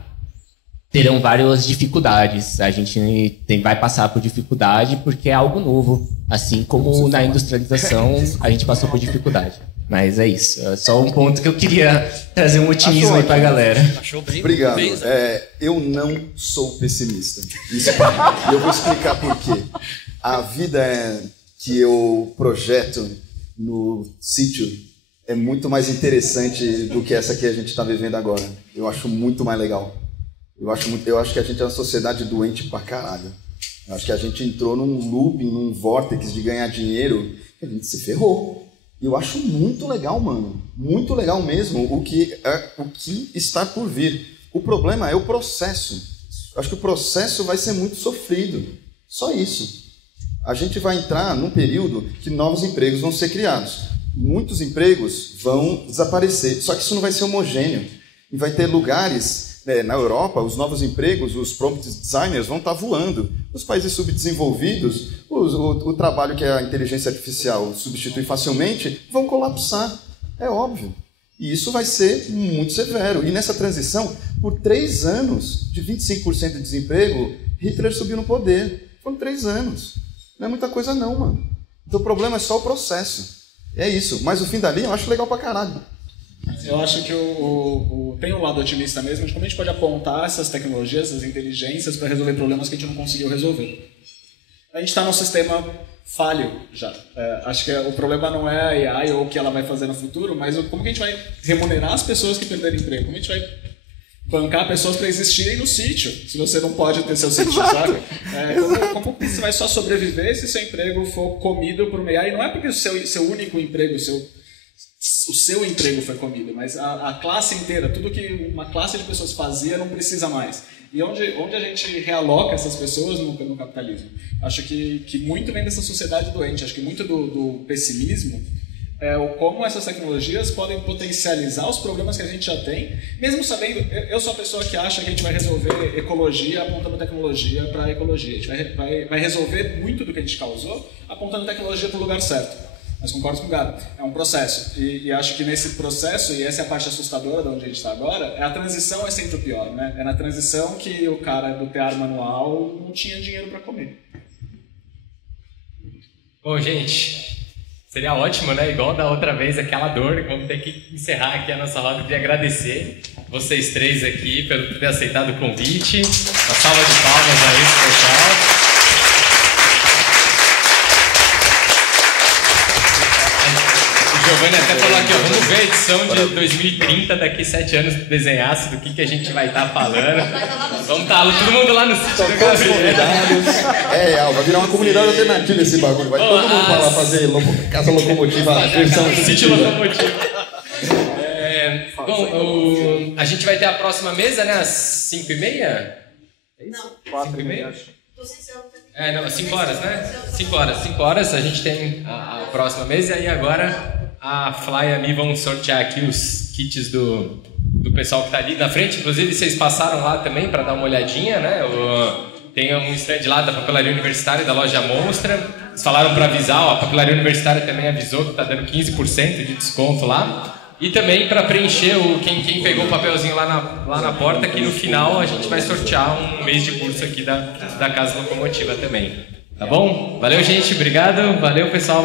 terão várias dificuldades. A gente vai passar por dificuldade porque é algo novo. Assim como na industrialização a gente passou por dificuldade. Mas é isso. É só um ponto que eu queria trazer um otimismo aí pra galera. Obrigado. Eu não sou pessimista. E eu vou explicar por quê. A vida que eu projeto no sítio é muito mais interessante do que essa que a gente está vivendo agora. Eu acho muito mais legal. Eu acho que a gente é uma sociedade doente pra caralho. Eu acho que a gente entrou num looping, num vórtice de ganhar dinheiro, e a gente se ferrou. E eu acho muito legal, mano. Muito legal mesmo o que está por vir. O problema é o processo. Eu acho que o processo vai ser muito sofrido. Só isso. A gente vai entrar num período que novos empregos vão ser criados. Muitos empregos vão desaparecer. Só que isso não vai ser homogêneo. E vai ter lugares... Na Europa, os novos empregos, os prompt designers vão estar voando. Os países subdesenvolvidos, o trabalho que a inteligência artificial substitui facilmente, vão colapsar. É óbvio. E isso vai ser muito severo. E nessa transição, por 3 anos de 25% de desemprego, Hitler subiu no poder. Foram 3 anos. Não é muita coisa não, mano. Então o problema é só o processo. É isso. Mas o fim da linha eu acho legal pra caralho. Eu acho que tem um lado otimista mesmo de como a gente pode apontar essas tecnologias, essas inteligências para resolver problemas que a gente não conseguiu resolver. A gente está num sistema falho já. Acho que o problema não é a AI ou o que ela vai fazer no futuro, mas como que a gente vai remunerar as pessoas que perderam emprego? Como a gente vai bancar pessoas para existirem no sítio, se você não pode ter seu sítio, sabe? Como você vai só sobreviver se seu emprego for comido por uma AI? Não é porque o seu único emprego, o seu emprego foi comido, mas a classe inteira, tudo que uma classe de pessoas fazia não precisa mais. E onde a gente realoca essas pessoas no capitalismo? Acho que muito vem dessa sociedade doente. Acho que muito do pessimismo é como essas tecnologias podem potencializar os problemas que a gente já tem, mesmo sabendo... Eu sou a pessoa que acha que a gente vai resolver ecologia apontando tecnologia para a ecologia. A gente vai resolver muito do que a gente causou apontando tecnologia para o lugar certo. Mas concordo com o Gado, é um processo. E acho que nesse processo, e essa é a parte assustadora de onde a gente está agora, a transição é sempre o pior, né? É na transição que o cara do tear manual não tinha dinheiro para comer. Bom, gente, seria ótimo, né? Igual da outra vez, aquela dor. Vamos ter que encerrar aqui a nossa roda. Eu queria agradecer vocês 3 aqui por ter aceitado o convite. Uma salva de palmas aí pro pessoal. Giovanni até falou aqui, ó, vamos ver a edição de 2030, daqui 7 anos, desenhasse do que a gente vai estar falando. Vamos estar todo mundo lá no sítio do Gabriel. Vai virar uma comunidade alternativa esse bagulho. Vai todo mundo lá fazer casa locomotiva, versão sítio locomotiva. Bom, a gente vai ter a próxima mesa, né, às 5h30? É isso? Não, 4h30, acho. Não, às 5 horas, né? 5 horas a gente tem a próxima mesa, e aí agora a Fly e a Mi vão sortear aqui os kits do pessoal que está ali na frente. Inclusive, vocês passaram lá também para dar uma olhadinha, né? Tem um stand lá da Papelaria Universitária, da loja Monstra. Eles falaram para avisar, ó, a Papelaria Universitária também avisou que está dando 15% de desconto lá. E também para preencher quem pegou o papelzinho lá na porta, que no final a gente vai sortear um mês de curso aqui da Casa Locomotiva também. Tá bom? Valeu, gente. Obrigado. Valeu, pessoal.